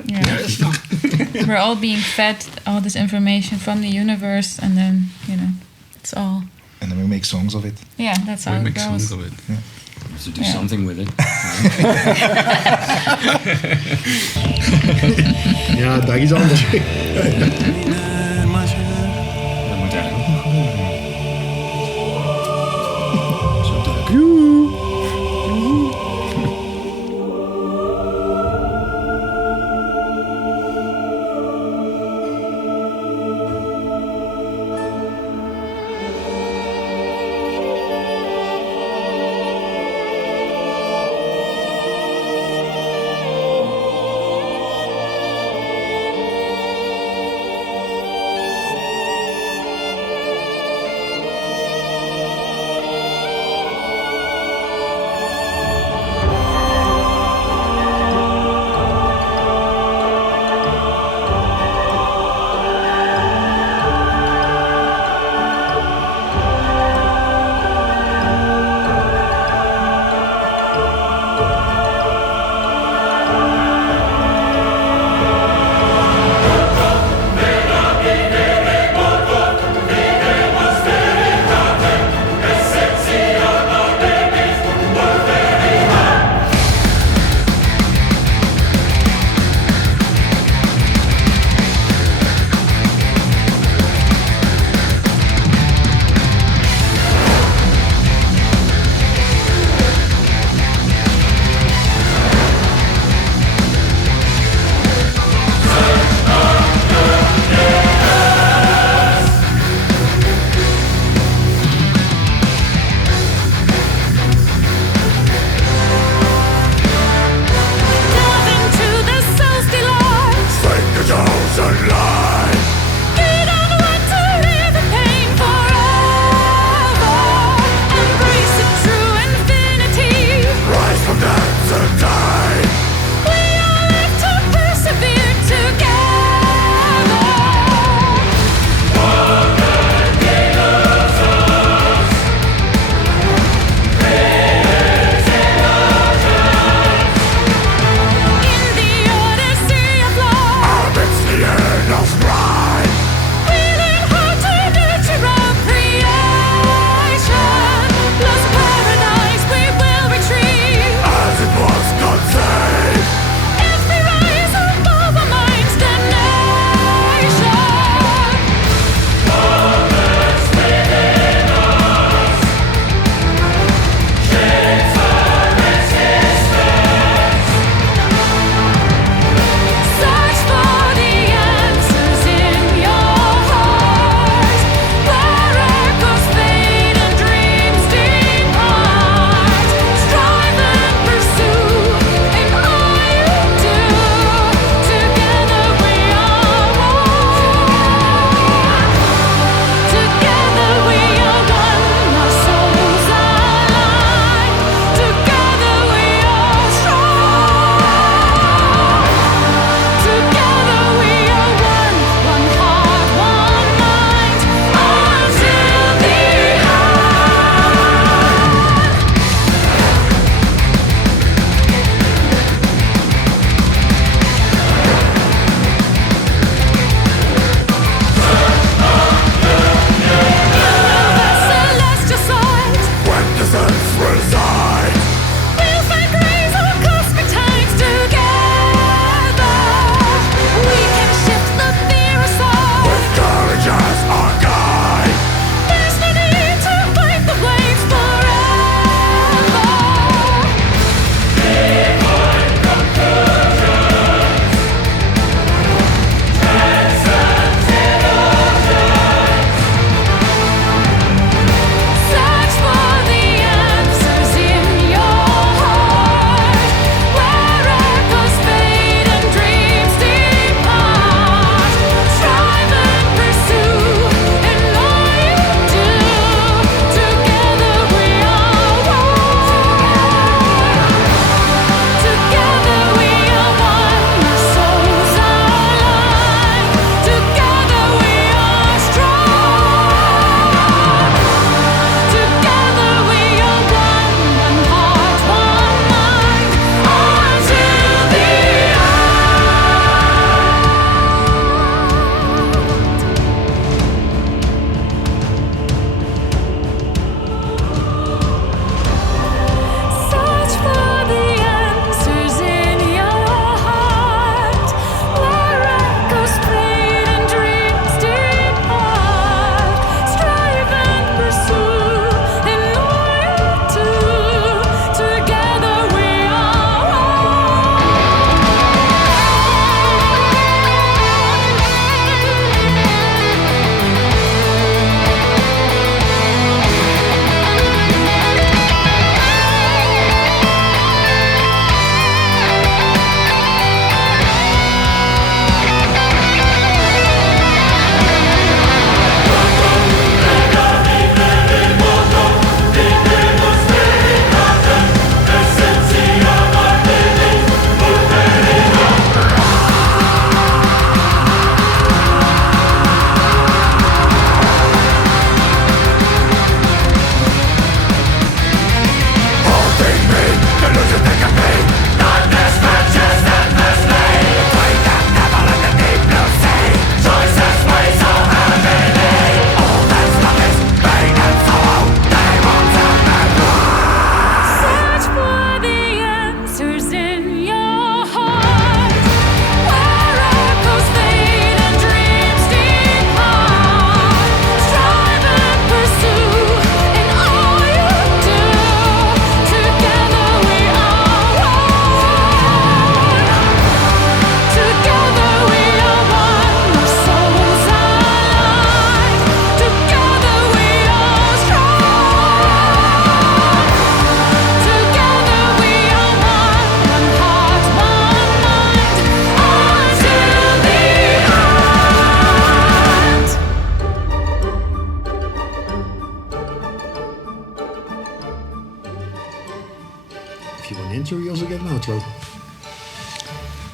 Yeah. We're all being fed all this information from the universe, and then, it's all... And then we make songs of it. Yeah, that's how We it make goes. songs of it. To do something with it. Ja, daar is anders. Dat moet eigenlijk ook.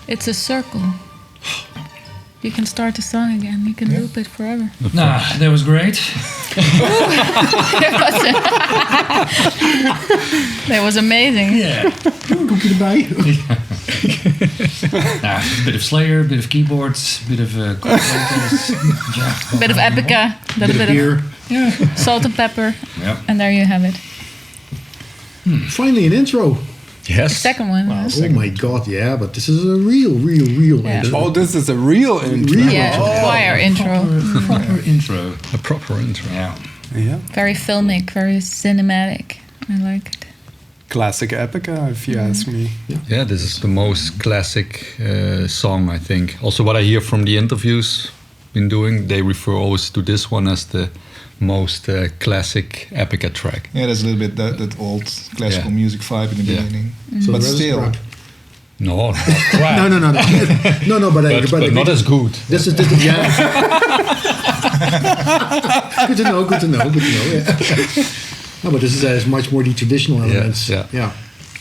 It's a circle. You can start the song again. You can loop it forever. Nah, that was great. That was amazing. Yeah. Koekje erbij. A bit of Slayer, a bit of keyboards, a bit of chord vocals. Yeah. Bit of Epica, Bit of beer. Yeah. salt and pepper, Yep. and there you have it. Finally, an intro. Yes. Second one. Wow. yes. Oh my god, yeah, but this is a real Yeah. intro. Oh, this is a real intro. Real. Yeah, choir intro. Proper intro. A proper intro. Yeah. Yeah. Very filmic, very cinematic. I like it. Classic Epica, if you ask me. Yeah, this is the most classic song, I think. Also, what I hear from the interviews been doing, they refer always to this one as the most classic Epica track. Yeah, there's a little bit that old classical music vibe in the Yeah. beginning. So But the rest is still, crap. No, not crap. No, but not as good. This is yeah. Good to know. Yeah. No, but this is much more the traditional elements. yeah. Yeah,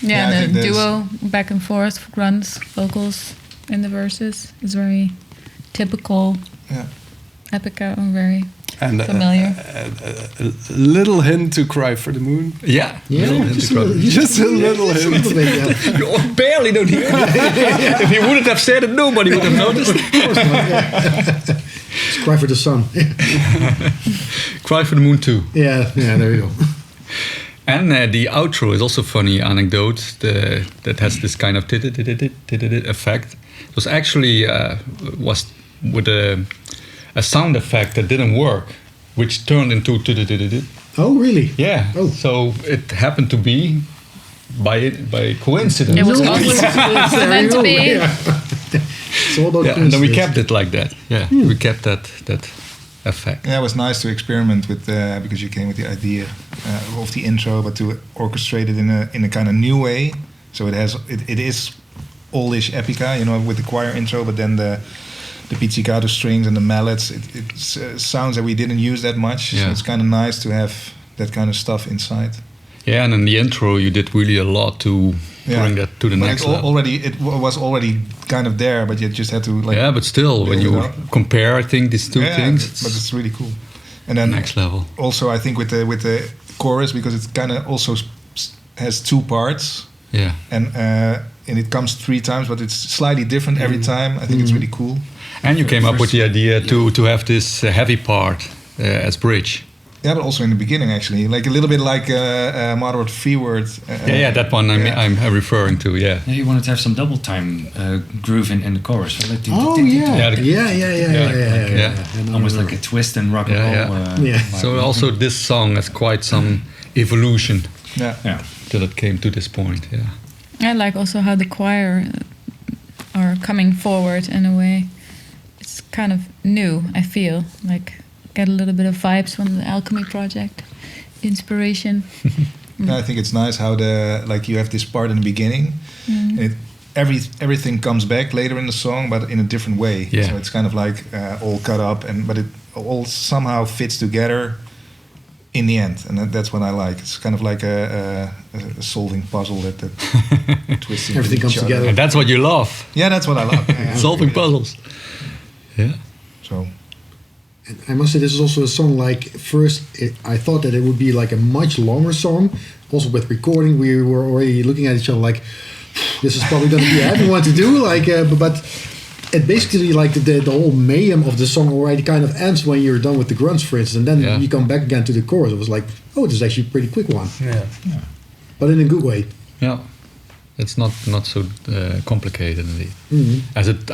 Yeah, I think and the there's- duo back and forth, grunts, vocals in the verses is very typical yeah. Epica, or very And familiar. a little hint to Cry for the Moon. Yeah, Yeah, just a little, Just a little just a hint. little bit, yeah. You barely don't hear it. If he wouldn't have said it, nobody would have noticed. It's Cry for the Sun. Cry for the Moon too. Yeah, there you go. And the outro is also funny anecdote that has this kind of effect. It was actually was with a sound effect that didn't work, which turned into Oh, really? yeah. Oh. So it happened to be by coincidence. It was No, always there meant you to go, be. yeah. It's all about Yeah, and then we coincidence. kept it like that. Yeah, we kept that effect. Yeah, it was nice to experiment with because you came with the idea of the intro, but to orchestrate it in a kind of new way. So it is oldish Epica, with the choir intro, but then the pizzicato strings and the mallets. It's sounds that we didn't use that much. So Yeah. it's kind of nice to have that kind of stuff inside. Yeah, and in the intro you did really a lot to bring that to the But next it level. it was already kind of there, but you just had to Yeah, but still, when build you it up. compare, I think these two things, but it's really cool. And then next level. also I think with the chorus, because it kind of also has two parts, Yeah, and it comes 3 times, but it's slightly different every time. I think it's really cool. and you came up with the idea to have this heavy part as bridge. Yeah, but also in the beginning, actually, like a little bit like moderate freeword. Yeah, that one I'm referring to. Yeah, Yeah, you wanted to have some double time groove in the chorus. So like Oh, yeah. Yeah, Yeah. almost like a twist and rock and Yeah, roll. yeah. Yeah. vibe. So also this song has quite some evolution Yeah. Yeah. till it came to this point. Yeah, I like also how the choir are coming forward in a way. It's kind of new, I feel. Like, get a little bit of vibes from the Alchemy project. Inspiration. Yeah, I think it's nice how you have this part in the beginning. And everything comes back later in the song, but in a different way. Yeah. So it's kind of like all cut up, but it all somehow fits together in the end, and that's what I like. It's kind of like a solving puzzle that twists into Everything comes each other. together. and that's what you love, Yeah, that's what I love. Yeah. solving puzzles. Yeah, So I must say, this is also a song like, first, I thought that it would be like a much longer song. Also with recording, we were already looking at each other like, this is probably going to be a heavy one to do. But it basically, like the whole mayhem of the song already kind of ends when you're done with the grunts, for instance. And then you come back again to the chorus. It was like, oh, this is actually a pretty quick one. Yeah. But in a good way. yeah. It's not so complicated indeed, as it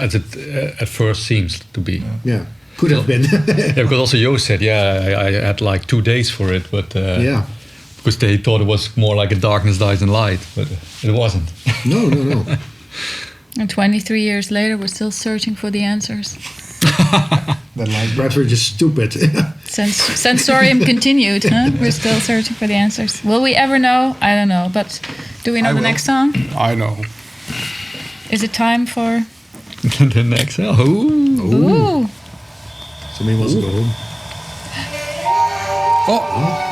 at first seems to be. Yeah. Could have been. Yeah, because also Jo said, I had like 2 days for it, but Yeah. because they thought it was more like a darkness dies in light, but it wasn't. No. And 23 years later, we're still searching for the answers. that like Perhaps we're just stupid. Sensorium continued, huh? We're still searching for the answers. Will we ever know? I don't know. But do we know I the will. next song? I know. Is it time for... The next, Ooh. Somebody wants to go home. Oh,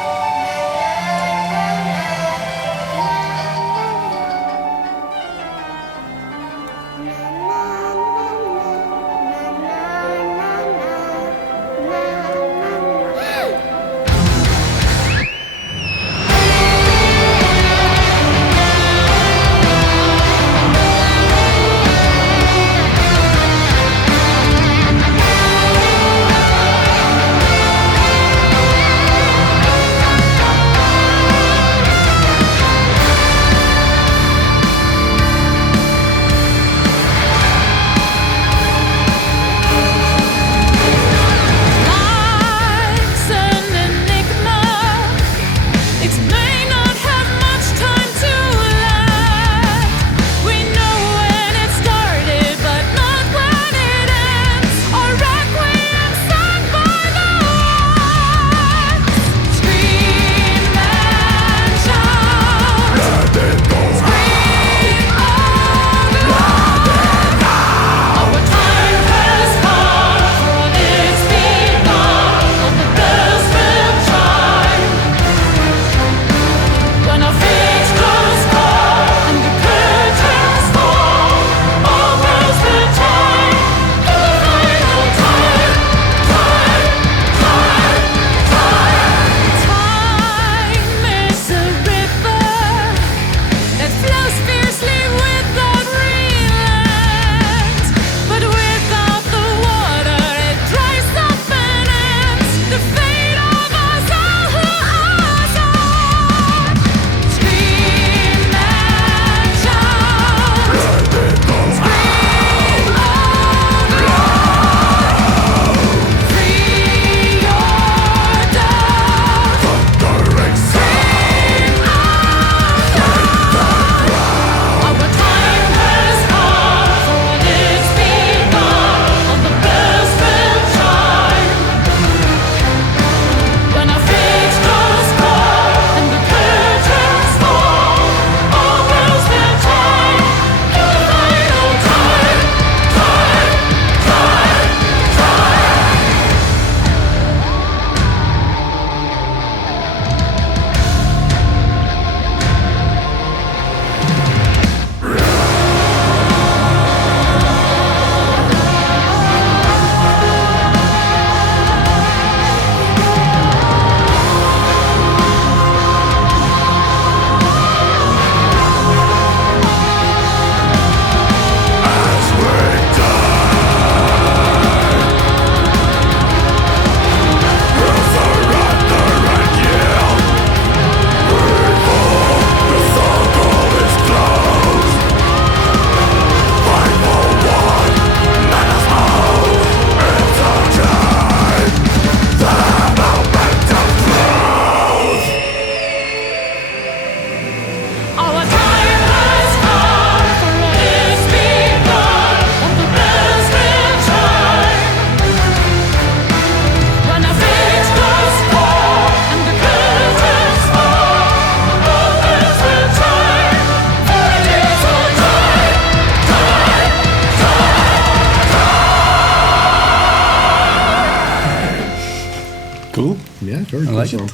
Cool. Yeah, very I cool like song. it.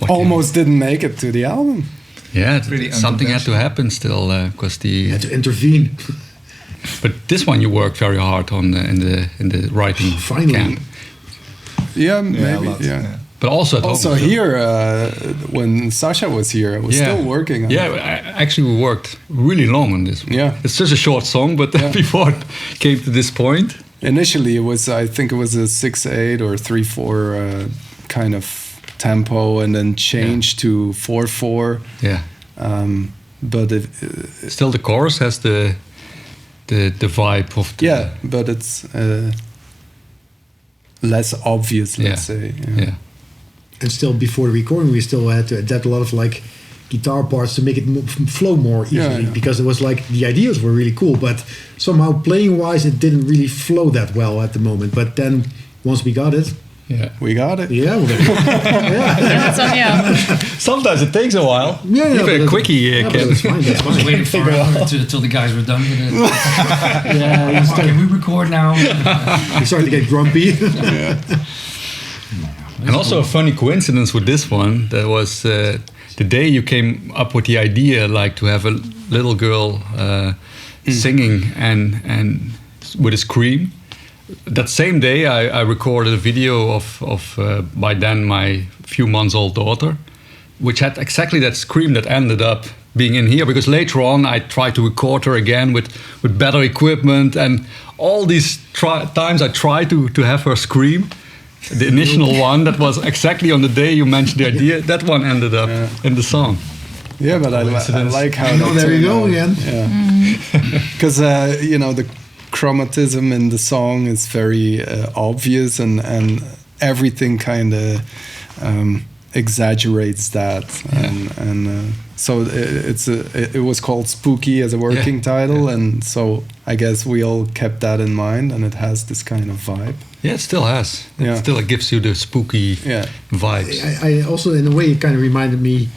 What Almost didn't make it to the album. Yeah, Really something had to happen still because You had to intervene. But this one you worked very hard on in the writing Finally. camp. Yeah, a maybe. lot, Yeah. But also at Also home. here, when Sasha was here, I was still working on it. Actually we worked really long on this one. Yeah. It's just a short song, but before it came to this point. Initially, I think it was a 6/8 or 3/4 kind of tempo, and then changed to 4/4. Yeah. But Still the chorus has the vibe of the, but it's less obvious, let's say. Yeah. And still before the recording, we still had to adapt a lot of like guitar parts to make it flow more easily because it was like the ideas were really cool, but somehow playing wise it didn't really flow that well at the moment. But then once we got it, we got it. yeah, well, That's on you. Sometimes it takes a while. yeah, Even but a quickie yeah, but can. that's fine. That's I was fine. waiting for until the guys were done with it. Yeah, Can we record now? we started to get grumpy. And also a funny coincidence with this one, that was the day you came up with the idea like to have a little girl singing and with a scream. That same day I recorded a video of by then my few months old daughter, which had exactly that scream that ended up being in here, because later on I tried to record her again with better equipment, and all these times I tried to have her scream. The initial one that was exactly on the day you mentioned the idea, that one ended up in the song. Yeah, but I like how. There you go again. Yeah, because the chromatism in the song is very obvious, and everything kind of exaggerates that, and so it was called Spooky as a working title, and so I guess we all kept that in mind, and it has this kind of vibe. Yeah, it still has. Yeah. It still gives you the spooky vibes. I also, in a way, it kind of reminded me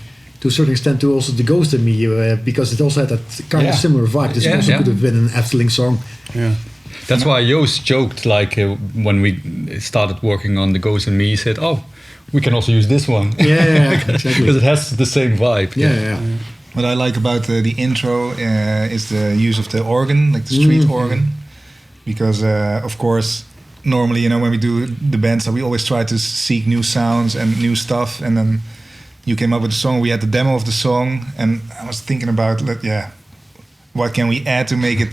to a certain extent to also The Ghost in Me, because it also had that kind of similar vibe. This also could have been an Efteling song. Yeah. That's why Joost joked, like when we started working on The Ghost in Me, he said, "Oh, we can also use this one." Yeah, exactly. Because it has the same vibe. Yeah. What I like about the intro is the use of the organ, like the street organ, because of course normally when we do the band stuff we always try to seek new sounds and new stuff, and then you came up with the song. We had the demo of the song, and I was thinking about what can we add to make it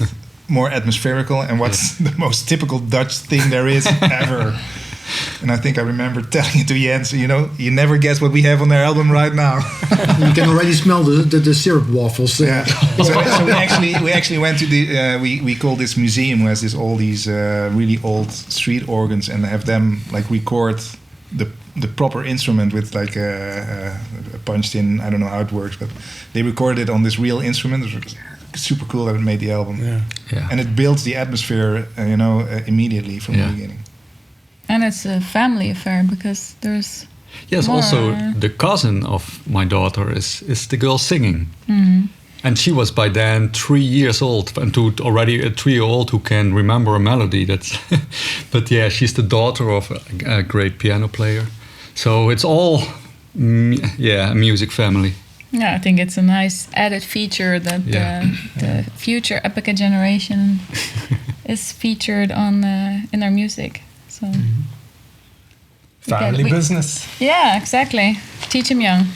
more atmospherical, and what's the most typical Dutch thing there is ever. And I think I remember telling it to Jens, you never guess what we have on our album right now. You can already smell the syrup waffles. Yeah. so we actually went to the we call this museum, who has all these really old street organs, and have them like record the proper instrument with like a punched in. I don't know how it works, but they recorded it on this real instrument. It was super cool that it made the album. Yeah. And it builds the atmosphere, immediately from the beginning. And it's a family affair because there's more. Also the cousin of my daughter is the girl singing. And she was by then 3 years old, and already a 3-year-old who can remember a melody. That's but yeah, she's the daughter of a great piano player. So it's all a music family. Yeah, I think it's a nice added feature that the future Epica generation is featured on in our music. So Family business. Yeah, exactly. Teach them young.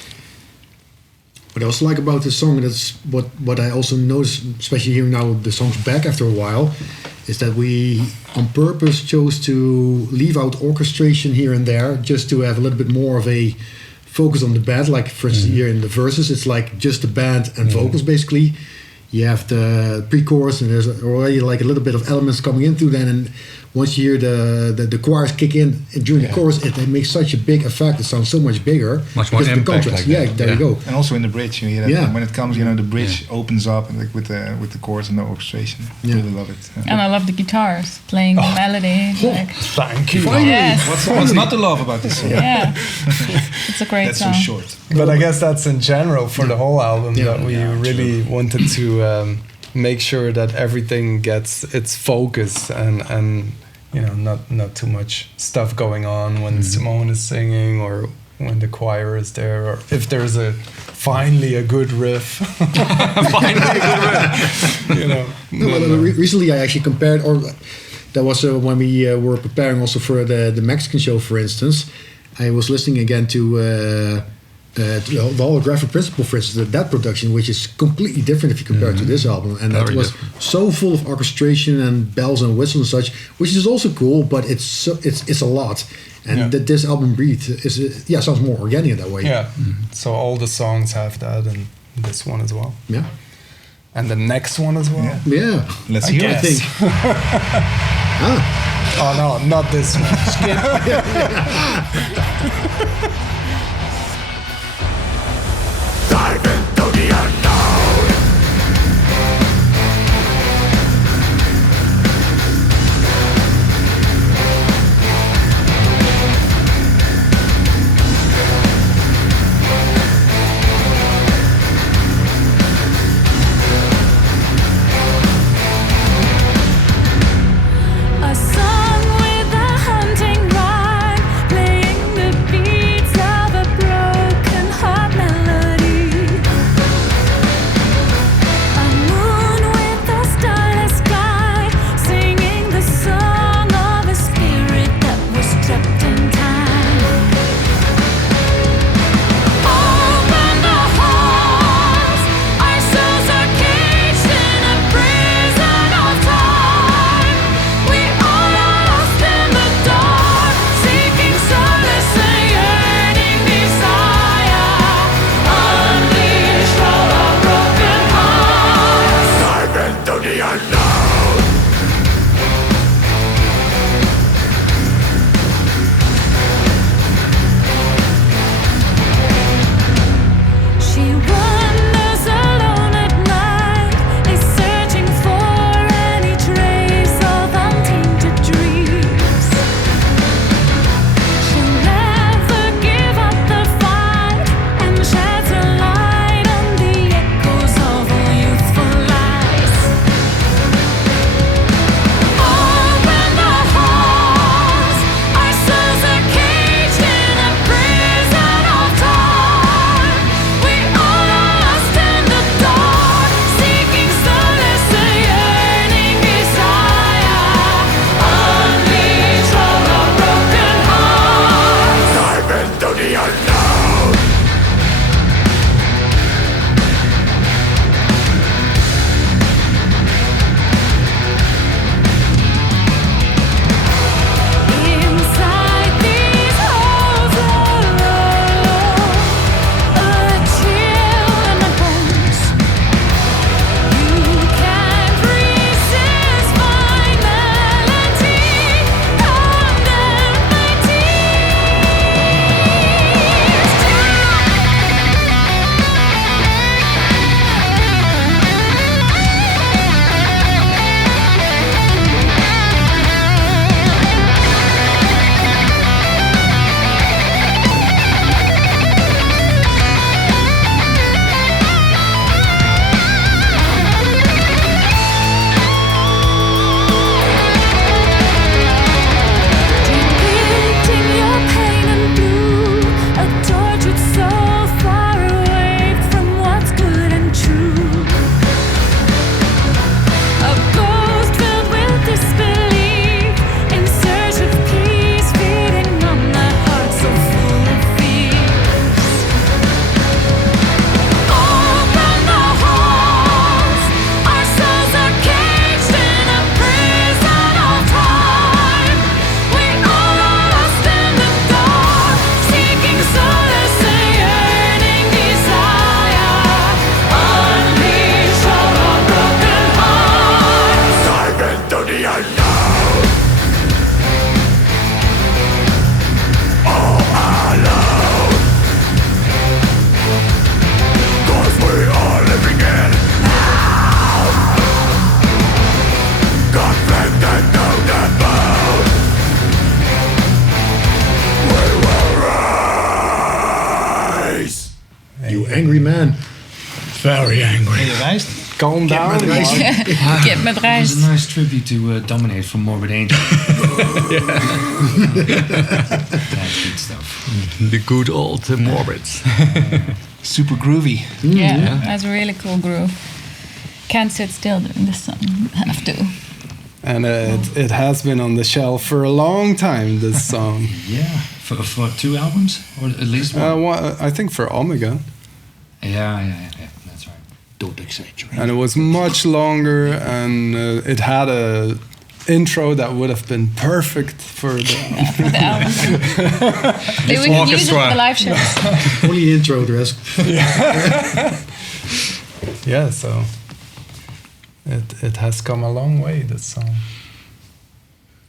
What I also like about the song, that's what I also noticed, especially hearing now the songs back after a while, is that we on purpose chose to leave out orchestration here and there just to have a little bit more of a focus on the band. Like for instance, here in the verses, it's like just the band and vocals basically. You have the pre-chorus, and there's already like a little bit of elements coming in through that, and once you hear the choirs kick in during the chorus, it makes such a big effect. It sounds so much bigger. Much more because of the impact. contrast. Like There you go. And also in the bridge, you hear that when it comes, the bridge opens up, and like with the chords and the orchestration. I really love it. And I love the guitars playing the melody. Like, Thank you. yes. What's not to love about this song? Yeah. It's a great That's song. so short. But I guess that's in general for the whole album that we really wanted to make sure that everything gets its focus and not too much stuff going on when Simone is singing or when the choir is there, or if there's finally a good riff. Recently I actually compared, or that was when we were preparing also for the Mexican show, for instance. I was listening again to the Holographic Principle, for instance, that production, which is completely different if you compare it to this album, and Very that was so full of orchestration and bells and whistles and such, which is also cool, but it's a lot. And that this album Breathe sounds more organic that way. Yeah. So all the songs have that, and this one as well. Yeah. And the next one as well. Yeah. Let's hear it. I think. Oh no, not this one. Dive into the unknown. A song with a hunting rhyme, playing the beats of a broken heart melody. A moon with a starless sky, singing the song of a spirit that was trapped in time. Open the halls, our souls are caged in a prison of time. We all lost in the dark, seeking solace and yearning desire. Unleash all our broken hearts. Dive into the unknown. She wanders alone at night, is searching for any trace of untainted dreams. She'll never give up the fight, and sheds a light on the echoes of all youthful lies. Open the halls, our souls are caged in a prison of time. We all lost in the dark, seeking solace and yearning desire. Unleash all our broken hearts. Dive into the unknown. Inside these halls alone, a chill in my bones. You can't resist my melody, condemn my depicting your pain and blue, a tortured soul far away from what's good and true. A ghost filled with disbelief, in search of peace, feeding on the heart so full of fears. Open the halls, our souls are caged in a prison of time. We all lost in the dark, seeking solace and yearning desire. Unleash all our broken hearts. Dive into the unknown. All alone. 'Cause we are living in hell. Conflict and no the bone. We will rise. You angry man. Very angry. Ben je rijst? Calm down. Get met It was rijst. a nice tribute to Dominate from Morbid Angel. That's good stuff. The good old Morbids. Super groovy. Yeah, that's a really cool groove. Can't sit still during this song. Have to. And it has been on the shelf for a long time, this song. Yeah, for 2 albums or at least one. I think for Omega. Yeah, that's right. Don't exaggerate. And it was much longer, and it had a intro that would have been perfect for the The album. Maybe we can use it for the live shows. Only the intro, the rest. yeah. So it has come a long way. This song.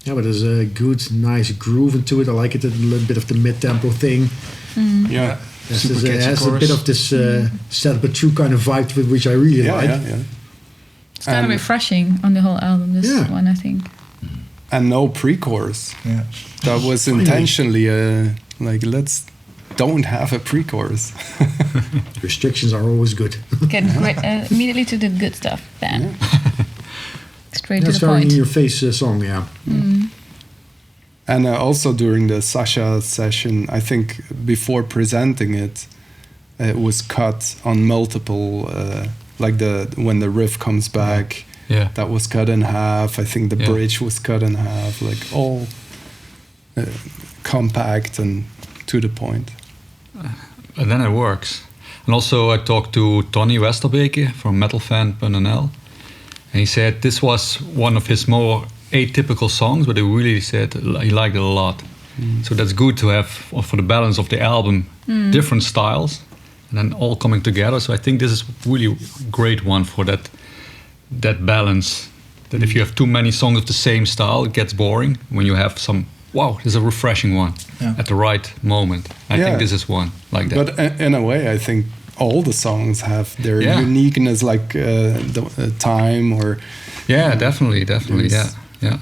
Yeah, but there's a good, nice groove into it. I like it, a little bit of the mid-tempo thing. Yeah. It has a bit of this sad but true kind of vibe to it, which I really like. Yeah. It's kind of And- refreshing on the whole album. This one, I think. And no pre-chorus. Yeah. That was intentionally like let's don't have a pre-chorus. Restrictions are always good. Get immediately to the good stuff. Then straight That's to the very point. in your face song, yeah. And also during the Sasha session, I think before presenting it, it was cut on multiple, like when the riff comes back, Yeah. that was cut in half. I think the Yeah. bridge was cut in half, like all compact and to the point. And then it works. And also I talked to Tony Westerbeke from metalfan.nl, and he said this was one of his more atypical songs, but he really said he liked it a lot. So that's good to have for the balance of the album, different styles, and then all coming together. So I think this is really a great one for that balance. That if you have too many songs of the same style, it gets boring. When you have some, wow, this is a refreshing one at the right moment. I think this is one like that. But in a way, I think all the songs have their uniqueness, like the time or. Yeah, definitely, yeah.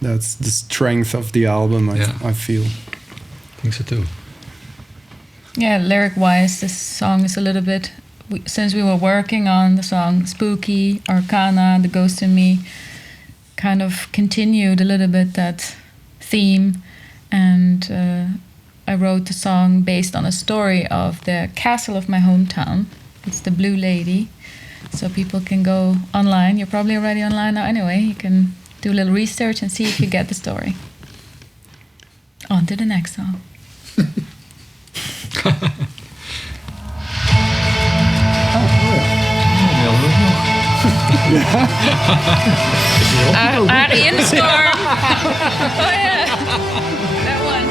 That's the strength of the album. I feel. I think so too. Yeah, lyric-wise, this song is a little bit. Since we were working on the song "Spooky," "Arcana," "The Ghost in Me," kind of continued a little bit that theme, and I wrote the song based on a story of the castle of my hometown. It's the Blue Lady, so people can go online. You're probably already online now anyway. You can do a little research and see if you get the story. On to the next song. Ari in the storm. Oh yeah, that one.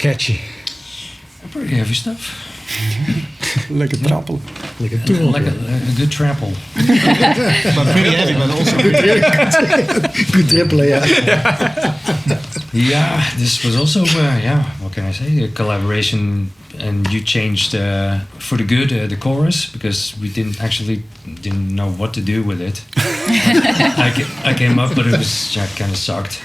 Catchy. Pretty heavy stuff. Like a trample. Like a tool. Like a good trample. But pretty heavy, but also good. Good triple, yeah. Yeah, this was also, what can I say? A collaboration, and you changed for the good the chorus, because we didn't know what to do with it. I came up, but it was kind of sucked.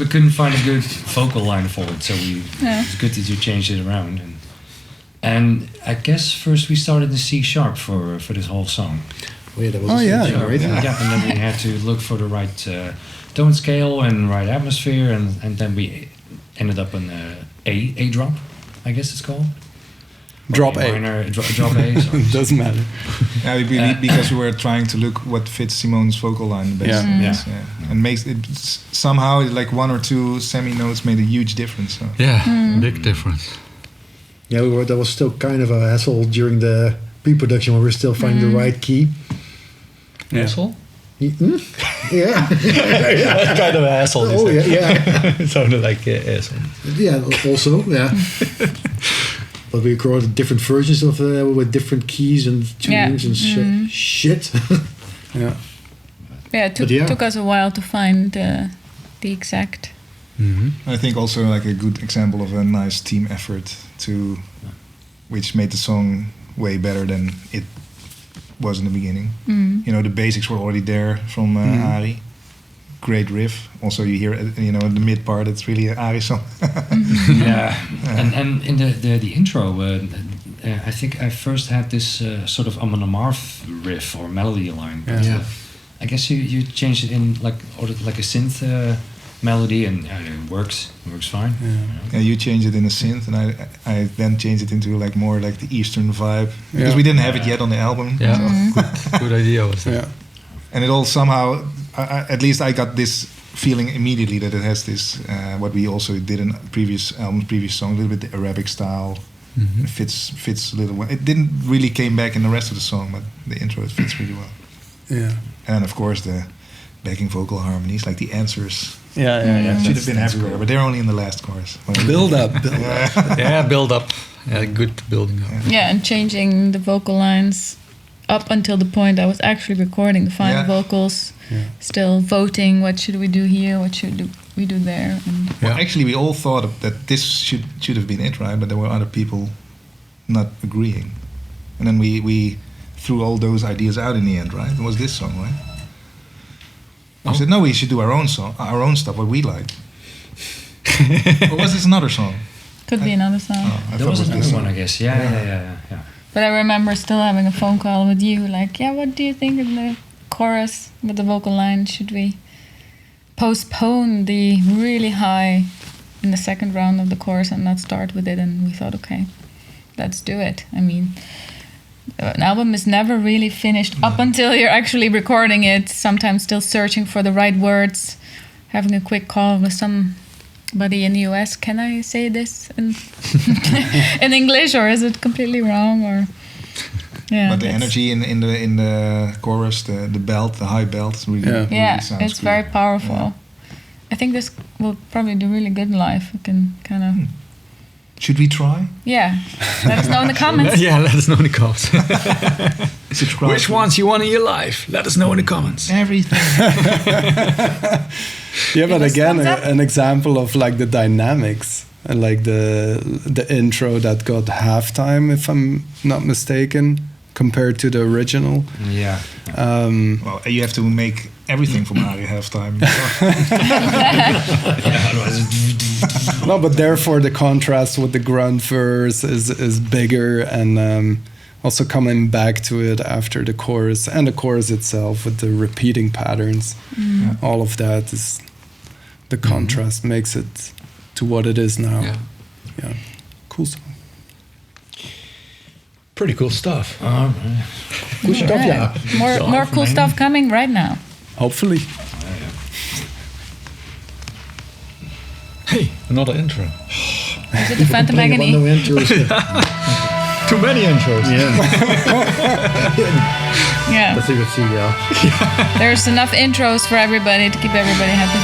We couldn't find a good vocal line for it, so it's good that you changed it around. And I guess first we started in C# for this whole song. Oh, yeah, that was Oh, yeah. right? Yeah, and then we had to look for the right tone scale and right atmosphere, and then we ended up on A drop, I guess it's called. Drop Or A. minor, drop A. Sorry. Doesn't matter. Because we were trying to look what fits Simone's vocal line best. Yeah. Yeah. And makes it somehow like one or two semi notes made a huge difference. So. Yeah, big difference. Yeah, that was still kind of a hassle during the pre-production when we were still finding the right key. Yeah. Asshole? Mm? Yeah. What kind of asshole Oh, yeah. It sounded like asshole. Yeah, also, yeah. But we recorded different versions of with different keys and tunings and shit. Yeah. Yeah, it took us a while to find the exact. I think also like a good example of a nice team effort which made the song way better than it was in the beginning. You know, the basics were already there from Ari. Great riff. Also, you hear the mid part. It's really an Ari song. Yeah, and in the intro, I think I first had this sort of Amon Amarth riff or melody line. Yeah. I guess you changed it in like a synth melody, and it works. It works fine. Yeah, you changed it in a synth, and I then changed it into like more like the Eastern vibe because Yeah. we didn't have it yet on the album. Yeah, So. good idea was that. Yeah. And it all somehow, at least I got this feeling immediately that it has this, what we also did in previous albums, previous songs, a little bit the Arabic style. It fits a little well. It didn't really came back in the rest of the song, but the intro it fits really well. Yeah. And of course the backing vocal harmonies, like the answers, Yeah. should have been everywhere, but they're only in the last chorus. Build up. Yeah, build up. Yeah, good building up. Yeah, and changing the vocal lines up until the point I was actually recording the final vocals. Yeah. Still voting, what should we do here, what should we do there. And Well, actually, we all thought that this should have been it, right? But there were other people not agreeing, and then we threw all those ideas out in the end, right? It was this song, right? We said no, we should do our own song, our own stuff, what we like. Or was this another song? could be another song. Oh, I There thought was it another this one, I guess. Yeah. But I remember still having a phone call with you, like, yeah, what do you think of the chorus with the vocal line? Should we postpone the really high in the second round of the chorus and not start with it? And we thought, okay, let's do it. I mean, an album is never really finished up until you're actually recording it, sometimes still searching for the right words, having a quick call with somebody in the US. Can I say this in English, or is it completely wrong? Or yeah, But the it's- energy in the chorus, the belt, the high belt, really, Yeah. really yeah, sounds it's good. very powerful. Yeah. I think this will probably do really good live. We can kind of Should we try? yeah. Let us know in the comments. Yeah, let us know in the comments. Subscribe. Which ones you want in your life? Let us know in the comments. Everything. Yeah, but Give us again, thumbs up. an example of like the dynamics and like the intro that got halftime, if I'm not mistaken, compared to the original. Yeah. Well, you have to make everything from Ari halftime. No, but therefore the contrast with the grunt verse is bigger, and also coming back to it after the chorus and the chorus itself with the repeating patterns. All of that is the contrast makes it to what it is now. Yeah. Cool song. Pretty cool stuff. Good stuff, yeah. More cool stuff coming right now. Hopefully. Hey, another intro. Is it the Phantom Agony? No intros. Too many intros. Yeah, Yeah. let's see, yeah. There's enough intros for everybody to keep everybody happy.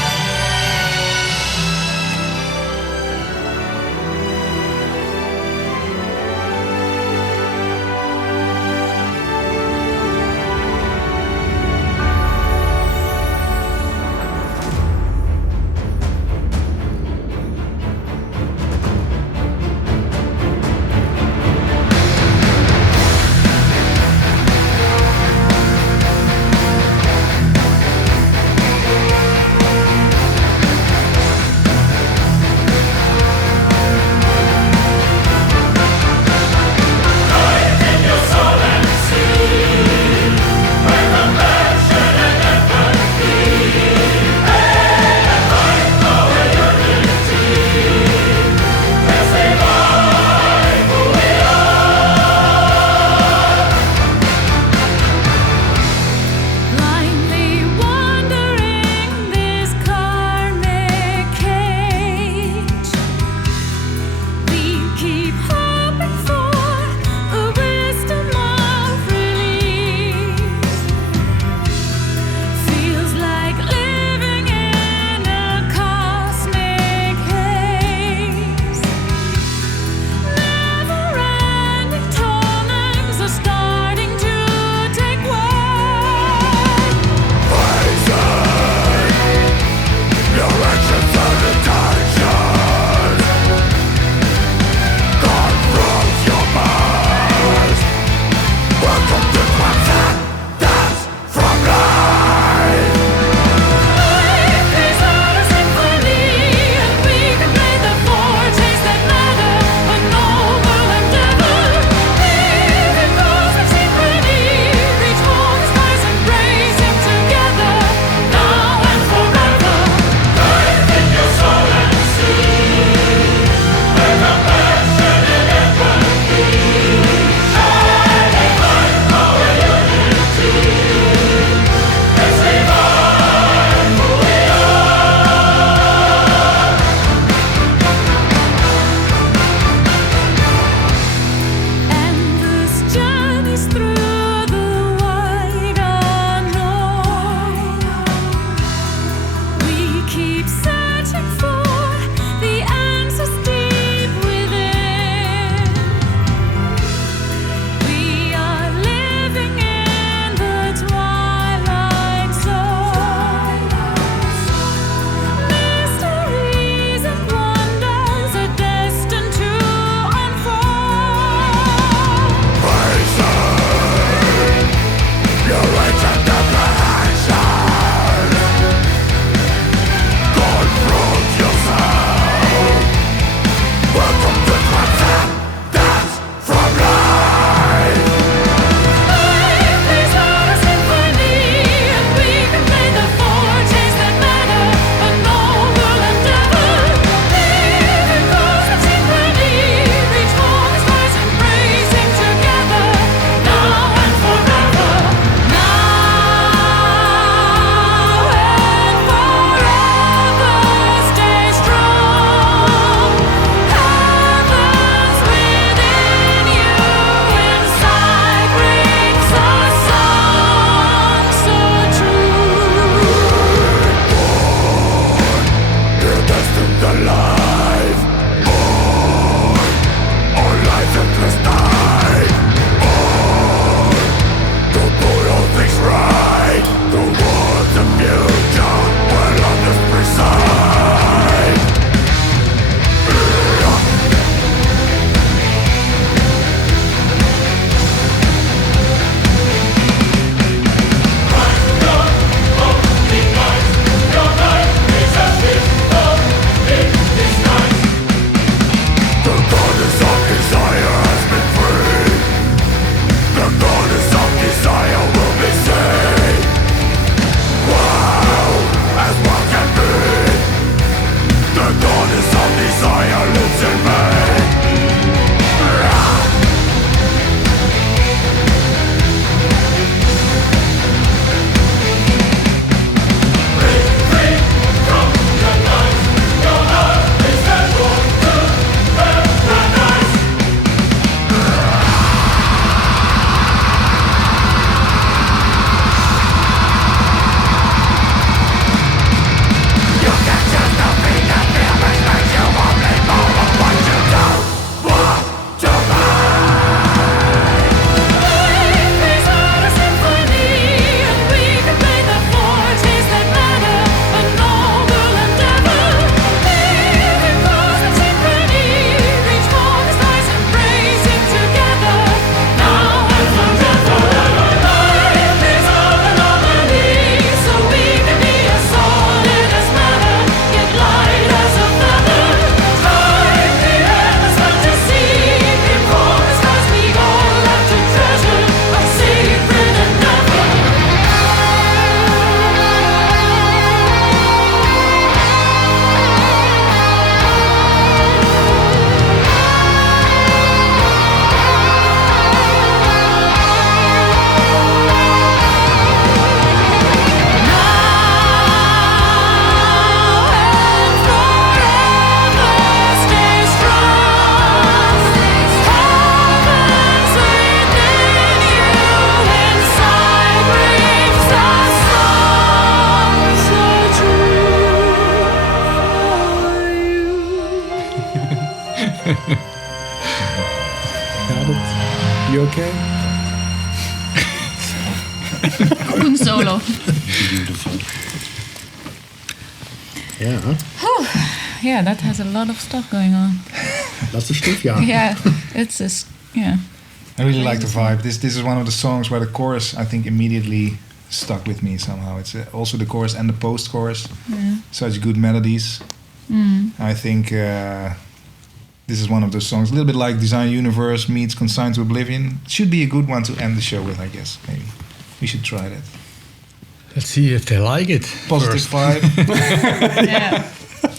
got it. You okay? Un solo. Beautiful. Yeah, Yeah, that has a lot of stuff going on. that's the stuff, yeah. Yeah, it's just, yeah. I really like the vibe. This is one of the songs where the chorus, I think, immediately stuck with me somehow. It's also the chorus and the post-chorus. Yeah. Such good melodies. I think this is one of those songs, a little bit like Design Universe meets Consigned to Oblivion. Should be a good one to end the show with, I guess. Maybe we should try that. Let's see if they like it. Positive vibe. Yeah.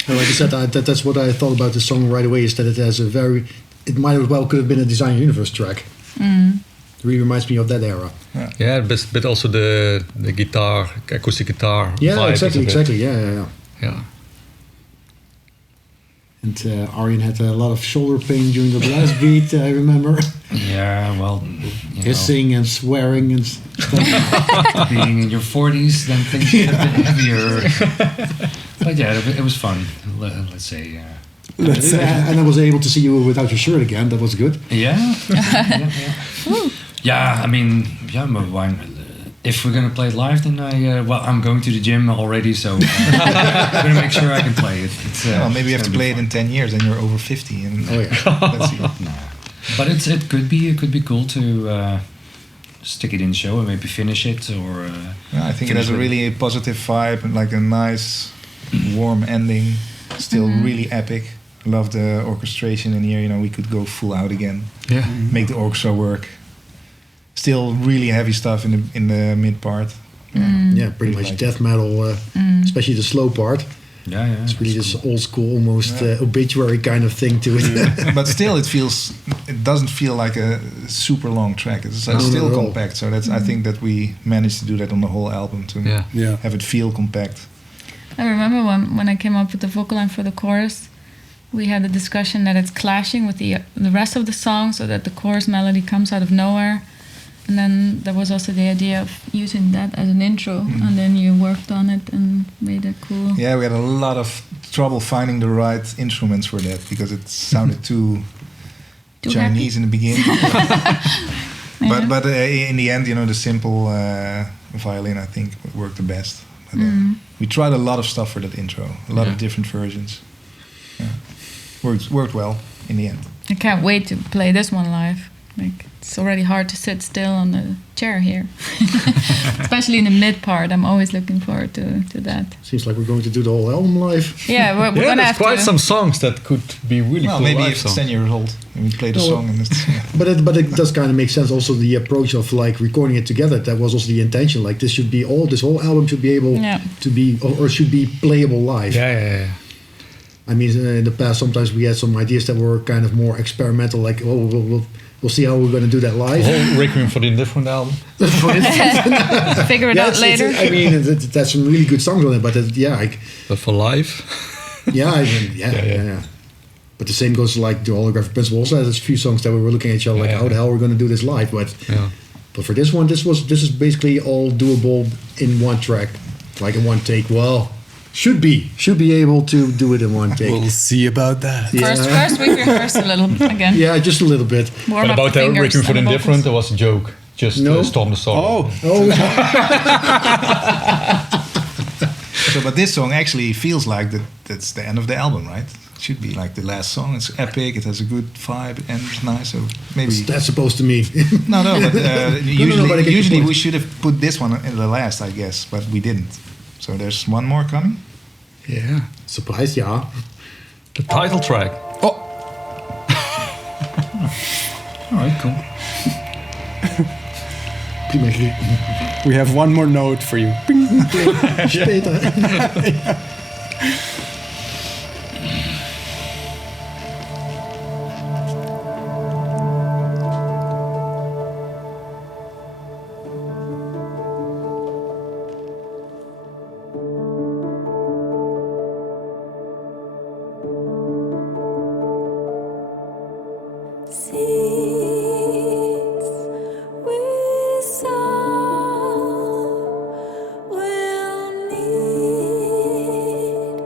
And like I said, that's what I thought about the song right away, is that it has a very... It might as well could have been a Design Universe track. It really reminds me of that era. Yeah, but also the guitar, acoustic guitar. Yeah, vibe is a bit- exactly. Yeah. Yeah. And Arjen had a lot of shoulder pain during the last beat, I remember. Yeah, well, you know, Hissing and swearing and stuff. being in your 40s, then things get a bit heavier. But yeah, it was fun. Let's say. And I was able to see you without your shirt again. That was good. Yeah. Yeah. I mean, yeah. But why? If we're gonna play it live, then I'm going to the gym already, so I'm gonna make sure I can play it. Well, maybe you have to play it in 10 years, and you're over 50. And Oh, yeah. let's see. But it could be cool to stick it in the show and maybe finish it or. Yeah, I think it has a really positive vibe and like a nice, warm ending. Still really epic. Love the orchestration in here. You know, we could go full out again. Yeah. Make the orchestra work. Still really heavy stuff in the mid part. Yeah, pretty much like death metal, especially the slow part. Yeah. It's really this old school, almost obituary kind of thing to it. But still, it doesn't feel like a super long track. It's No, still not at all. compact. So that's I think that we managed to do that on the whole album to Yeah. have it feel compact. I remember when I came up with the vocal line for the chorus, we had a discussion that it's clashing with the rest of the song, so that the chorus melody comes out of nowhere. And then there was also the idea of using that as an intro, and then you worked on it and made it cool. Yeah, we had a lot of trouble finding the right instruments for that because it sounded too Chinese in the beginning. But in the end, you know, the simple violin I think worked the best. But, we tried a lot of stuff for that intro, a lot of different versions. Yeah. Worked well in the end. I can't wait to play this one live. Like, it's already hard to sit still on the chair here, especially in the mid part. I'm always looking forward to that. Seems like we're going to do the whole album live. Yeah, we're Yeah, gonna there's have quite to. some songs that could be really Well, cool maybe live if it's songs. 10 years old and we play the No, song and it's, But it does kind of make sense. Also, the approach of like recording it together. That was also the intention. Like this whole album should be able to be or should be playable live. Yeah. I mean, in the past, sometimes we had some ideas that were kind of more experimental. Like, we'll see how we're going to do that live. The whole Requiem for the Indifferent album. Figure it out later. I mean, that's some really good songs on it. But But for live, yeah. But the same goes to like the Holographic Principle. Also has a few songs that we were looking at each other like, how the hell are we going to do this live? But for this one, this is basically all doable in one track, like in one take. Well, should be able to do it in one take. We'll see about that. Yeah. First we rehearsed a little again. Yeah, just a little bit. Warm but up about the the fingers Requiem for the and the Indifferent, vocals. there was a joke. Just No. storm the song. Oh, so, but this song actually feels like that's the end of the album, right? It should be like the last song. It's epic. It has a good vibe. It ends nice. So maybe That's supposed to mean. no. But usually, but I get your usually point. we should have put this one in the last, I guess, but we didn't. So there's one more coming. Yeah. Surprise, yeah. The title track. oh, All right, cool. we have one more note for you. Später. Seeds we sow will need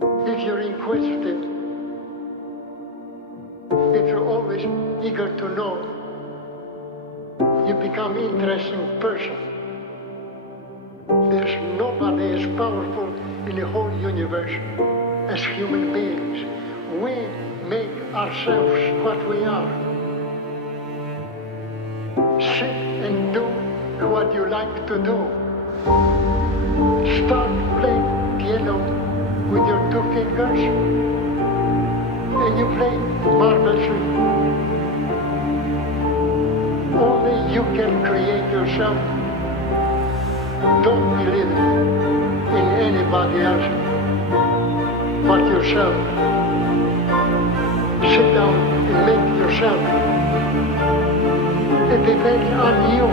If you're inquisitive, if you're always eager to know, you become an interesting person. There's nobody as powerful in the whole universe as human beings. We make ourselves what we are. Sit and do what you like to do. Start playing piano with your 2 fingers and you play marvelously. Only you can create yourself. Don't believe in anybody else but yourself. Sit down and make yourself. It depends on you.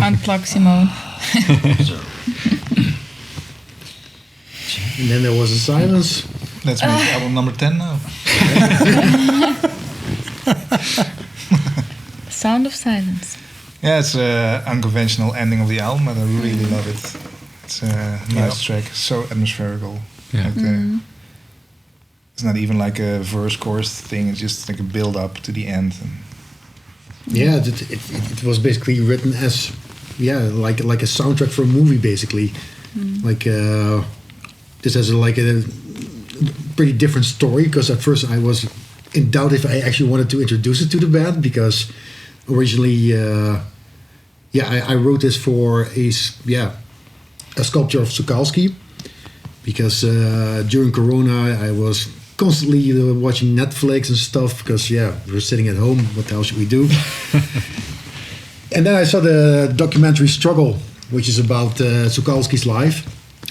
Unplug Simone. And then there was a silence. Let's make album number 10 now. Sound of Silence. Yeah, it's an unconventional ending of the album, but I really love it. It's a nice track, so atmospherical. Yeah. Like it's not even like a verse chorus thing, it's just like a build up to the end. And Yeah, it was basically written as, like a soundtrack for a movie, basically. Like this has like a pretty different story, because at first I was in doubt if I actually wanted to introduce it to the band, because originally, I wrote this for a sculpture of Sokolsky, because during Corona I was constantly watching Netflix and stuff, because we were sitting at home. What the hell should we do? And then I saw the documentary Struggle, which is about Sokolsky's life,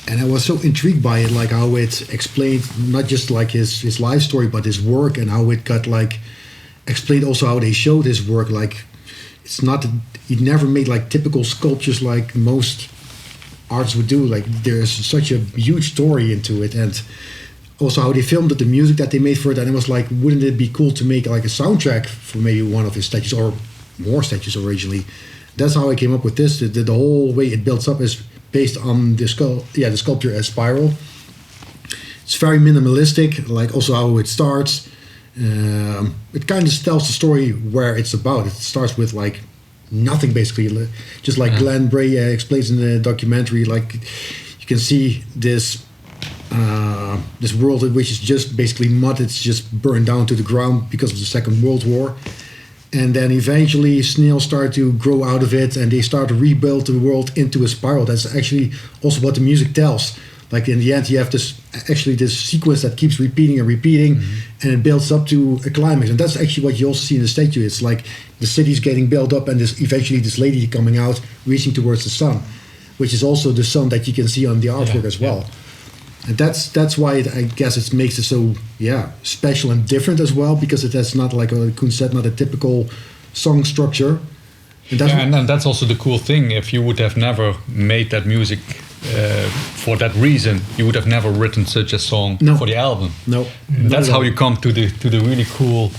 and I was so intrigued by it, like how it explained not just like his life story, but his work, and how it got like explained also how they showed his work. Like it's not, he never made like typical sculptures like most artists would do. Like there's such a huge story into it, and also how they filmed it, the music that they made for it. And it was like, wouldn't it be cool to make like a soundtrack for maybe one of his statues or more statues originally? That's how I came up with this. The whole way it builds up is based on the sculpture Aspiral. It's very minimalistic, like also how it starts. It kind of tells the story where it's about. It starts with like nothing, basically, just like Glenn Bray explains in the documentary. Like you can see this this world which is just basically mud. It's just burned down to the ground because of the Second World War, And then eventually snails start to grow out of it, and they start to rebuild the world into a spiral. That's actually also what the music tells. Like in the end, you have this sequence that keeps repeating and repeating, and it builds up to a climax. And that's actually what you also see in the statue. It's like the city's getting built up, and eventually this lady coming out, reaching towards the sun, which is also the sun that you can see on the artwork as well. And that's why I guess it makes it so special and different as well, because it has not, like Koen said, not a typical song structure. And that's also the cool thing. If you would have never made that music for that reason, you would have never written such a song for the album. No, that's how you come to the really cool,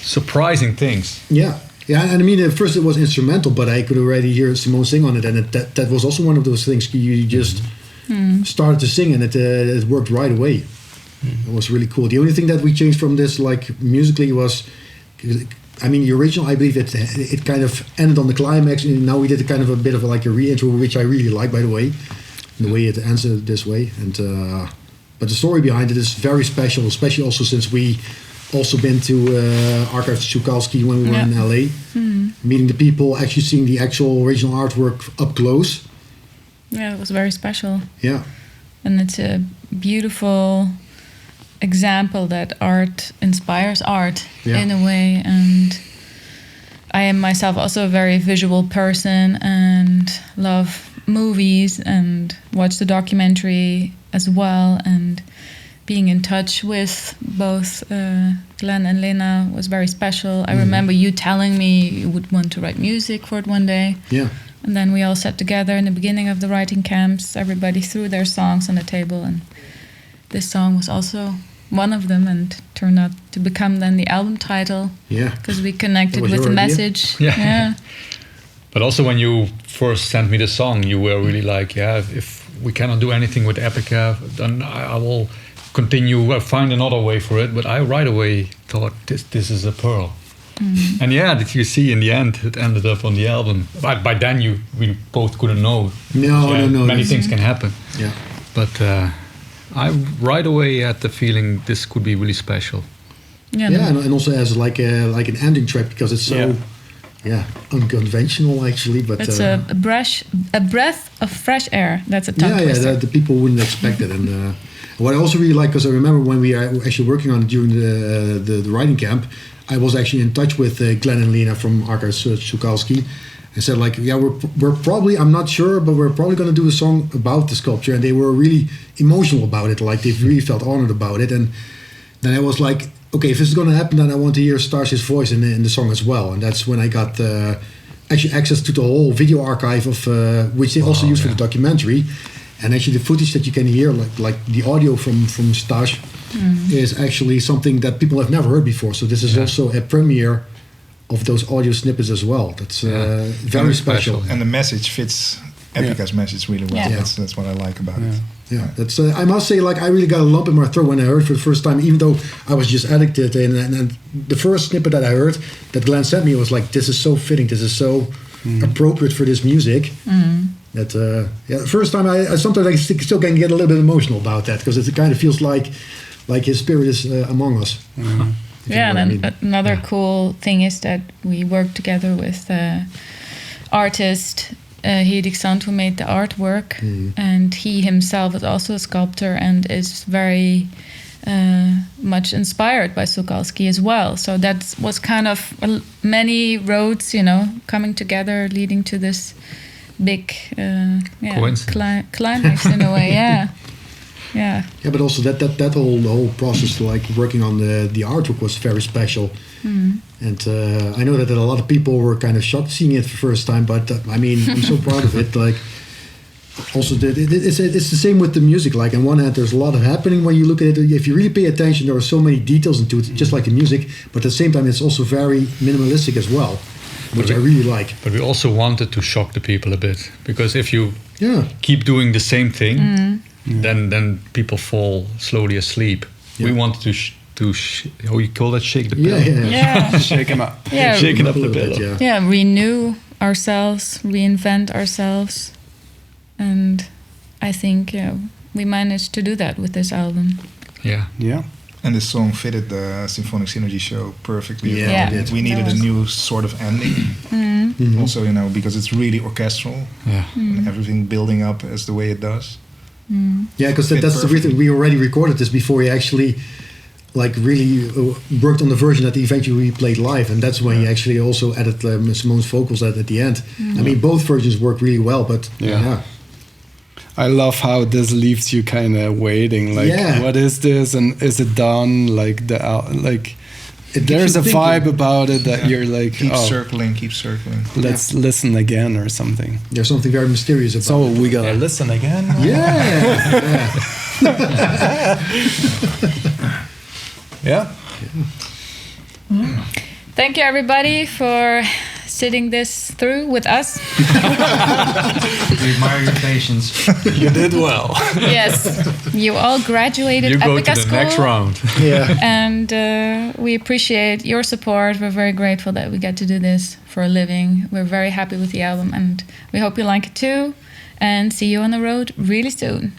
surprising things. Yeah, and I mean, at first it was instrumental, but I could already hear Simone sing on it, and that was also one of those things you just started to sing, and it worked right away. It was really cool. The only thing that we changed from this, like musically, was, I mean, the original, I believe it kind of ended on the climax, and now we did a kind of a bit of like a re-intro, which I really like, by the way, the way it ends this way. And but the story behind it is very special, especially also since we also been to Archive Shukalski when we were in LA, meeting the people, actually seeing the actual original artwork up close. Yeah, it was very special. Yeah. And it's a beautiful example that art inspires art in a way. And I am myself also a very visual person and love movies and watch the documentary as well. And being in touch with both Glenn and Lena was very special. I remember you telling me you would want to write music for it one day. Yeah. And then we all sat together in the beginning of the writing camps. Everybody threw their songs on the table, and this song was also one of them, and turned out to become then the album title. Yeah. Because we connected with the message. Yeah. But also when you first sent me the song, you were really like, if we cannot do anything with Epica, then I will continue, find another way for it. But I right away thought, this is a pearl. And did you see in the end it ended up on the album? By then we both couldn't know. No. Many things can happen. Yeah. But I right away had the feeling this could be really special. Yeah, and also as like an ending track, because it's so unconventional actually. But it's a breath of fresh air. That's a tongue twister. The people wouldn't expect it. And what I also really like, because I remember when we were actually working on it during the writing camp, I was actually in touch with Glenn and Lena from Arcana Shukalski, and said like, we're probably, I'm not sure, but we're probably going to do a song about the sculpture. And they were really emotional about it, like they really felt honored about it. And then I was like, okay, if this is going to happen, then I want to hear Stars's voice in the song as well. And that's when I got actually access to the whole video archive of which they also use for the documentary. And actually the footage that you can hear, like the audio from Stas, is actually something that people have never heard before. So this is also a premiere of those audio snippets as well. That's very special. And the message fits Epica's message really well. Yeah. That's what I like about it. Yeah, that's. I must say, like, I really got a lump in my throat when I heard it for the first time, even though I was just addicted. And the first snippet that I heard that Glenn sent me was like, this is so fitting. This is so appropriate for this music. That the first time I sometimes I still can get a little bit emotional about that, because it kind of feels like his spirit is among us. Yeah, and another cool thing is that we work together with artist Hidik Sant, who made the artwork, and he himself is also a sculptor and is very much inspired by Shukalski as well. So that was kind of many roads, coming together, leading to this big climax in a way. Yeah, but also that whole process, like working on the artwork, was very special. And I know that a lot of people were kind of shocked seeing it for the first time, but I mean, I'm so proud of it. Like, also, it's the same with the music. Like, on one hand, there's a lot of happening when you look at it. If you really pay attention, there are so many details into it, just like the music. But at the same time, it's also very minimalistic as well, which I really like. But we also wanted to shock the people a bit, because if you keep doing the same thing, then people fall slowly asleep. We wanted to how you call that, shake the pillow? Yeah. Shake them up. Yeah, shaking up the pillow. Yeah, renew ourselves, reinvent ourselves, and I think we managed to do that with this album. Yeah. And this song fitted the Symphonic Synergy show perfectly. Yeah, Yeah. it did. We needed a new sort of ending. Mhm. Also, you know, because it's really orchestral. Yeah. And everything building up as the way it does. Yeah, because Fit that's the perfectly. reason we already recorded this before he actually like really worked on the version that eventually we played live, and that's when he actually also added Simone's vocals at the end. I mean, both versions work really well, but Yeah. I love how this leaves you kind of waiting. Like, Yeah. what is this, and is it done? Like It there's keeps a you thinking. vibe about it that you're like, Keep oh, circling, keep circling. let's listen again or something. There's something very mysterious about So it. we gotta listen again. Yeah. Yeah. Thank you, everybody, for sitting this through with us. We admire your patience. You did well. Yes, you all graduated You go Epica to the school. next round. Yeah. And we appreciate your support. We're very grateful that we get to do this for a living. We're very happy with the album, and we hope you like it too. And see you on the road really soon.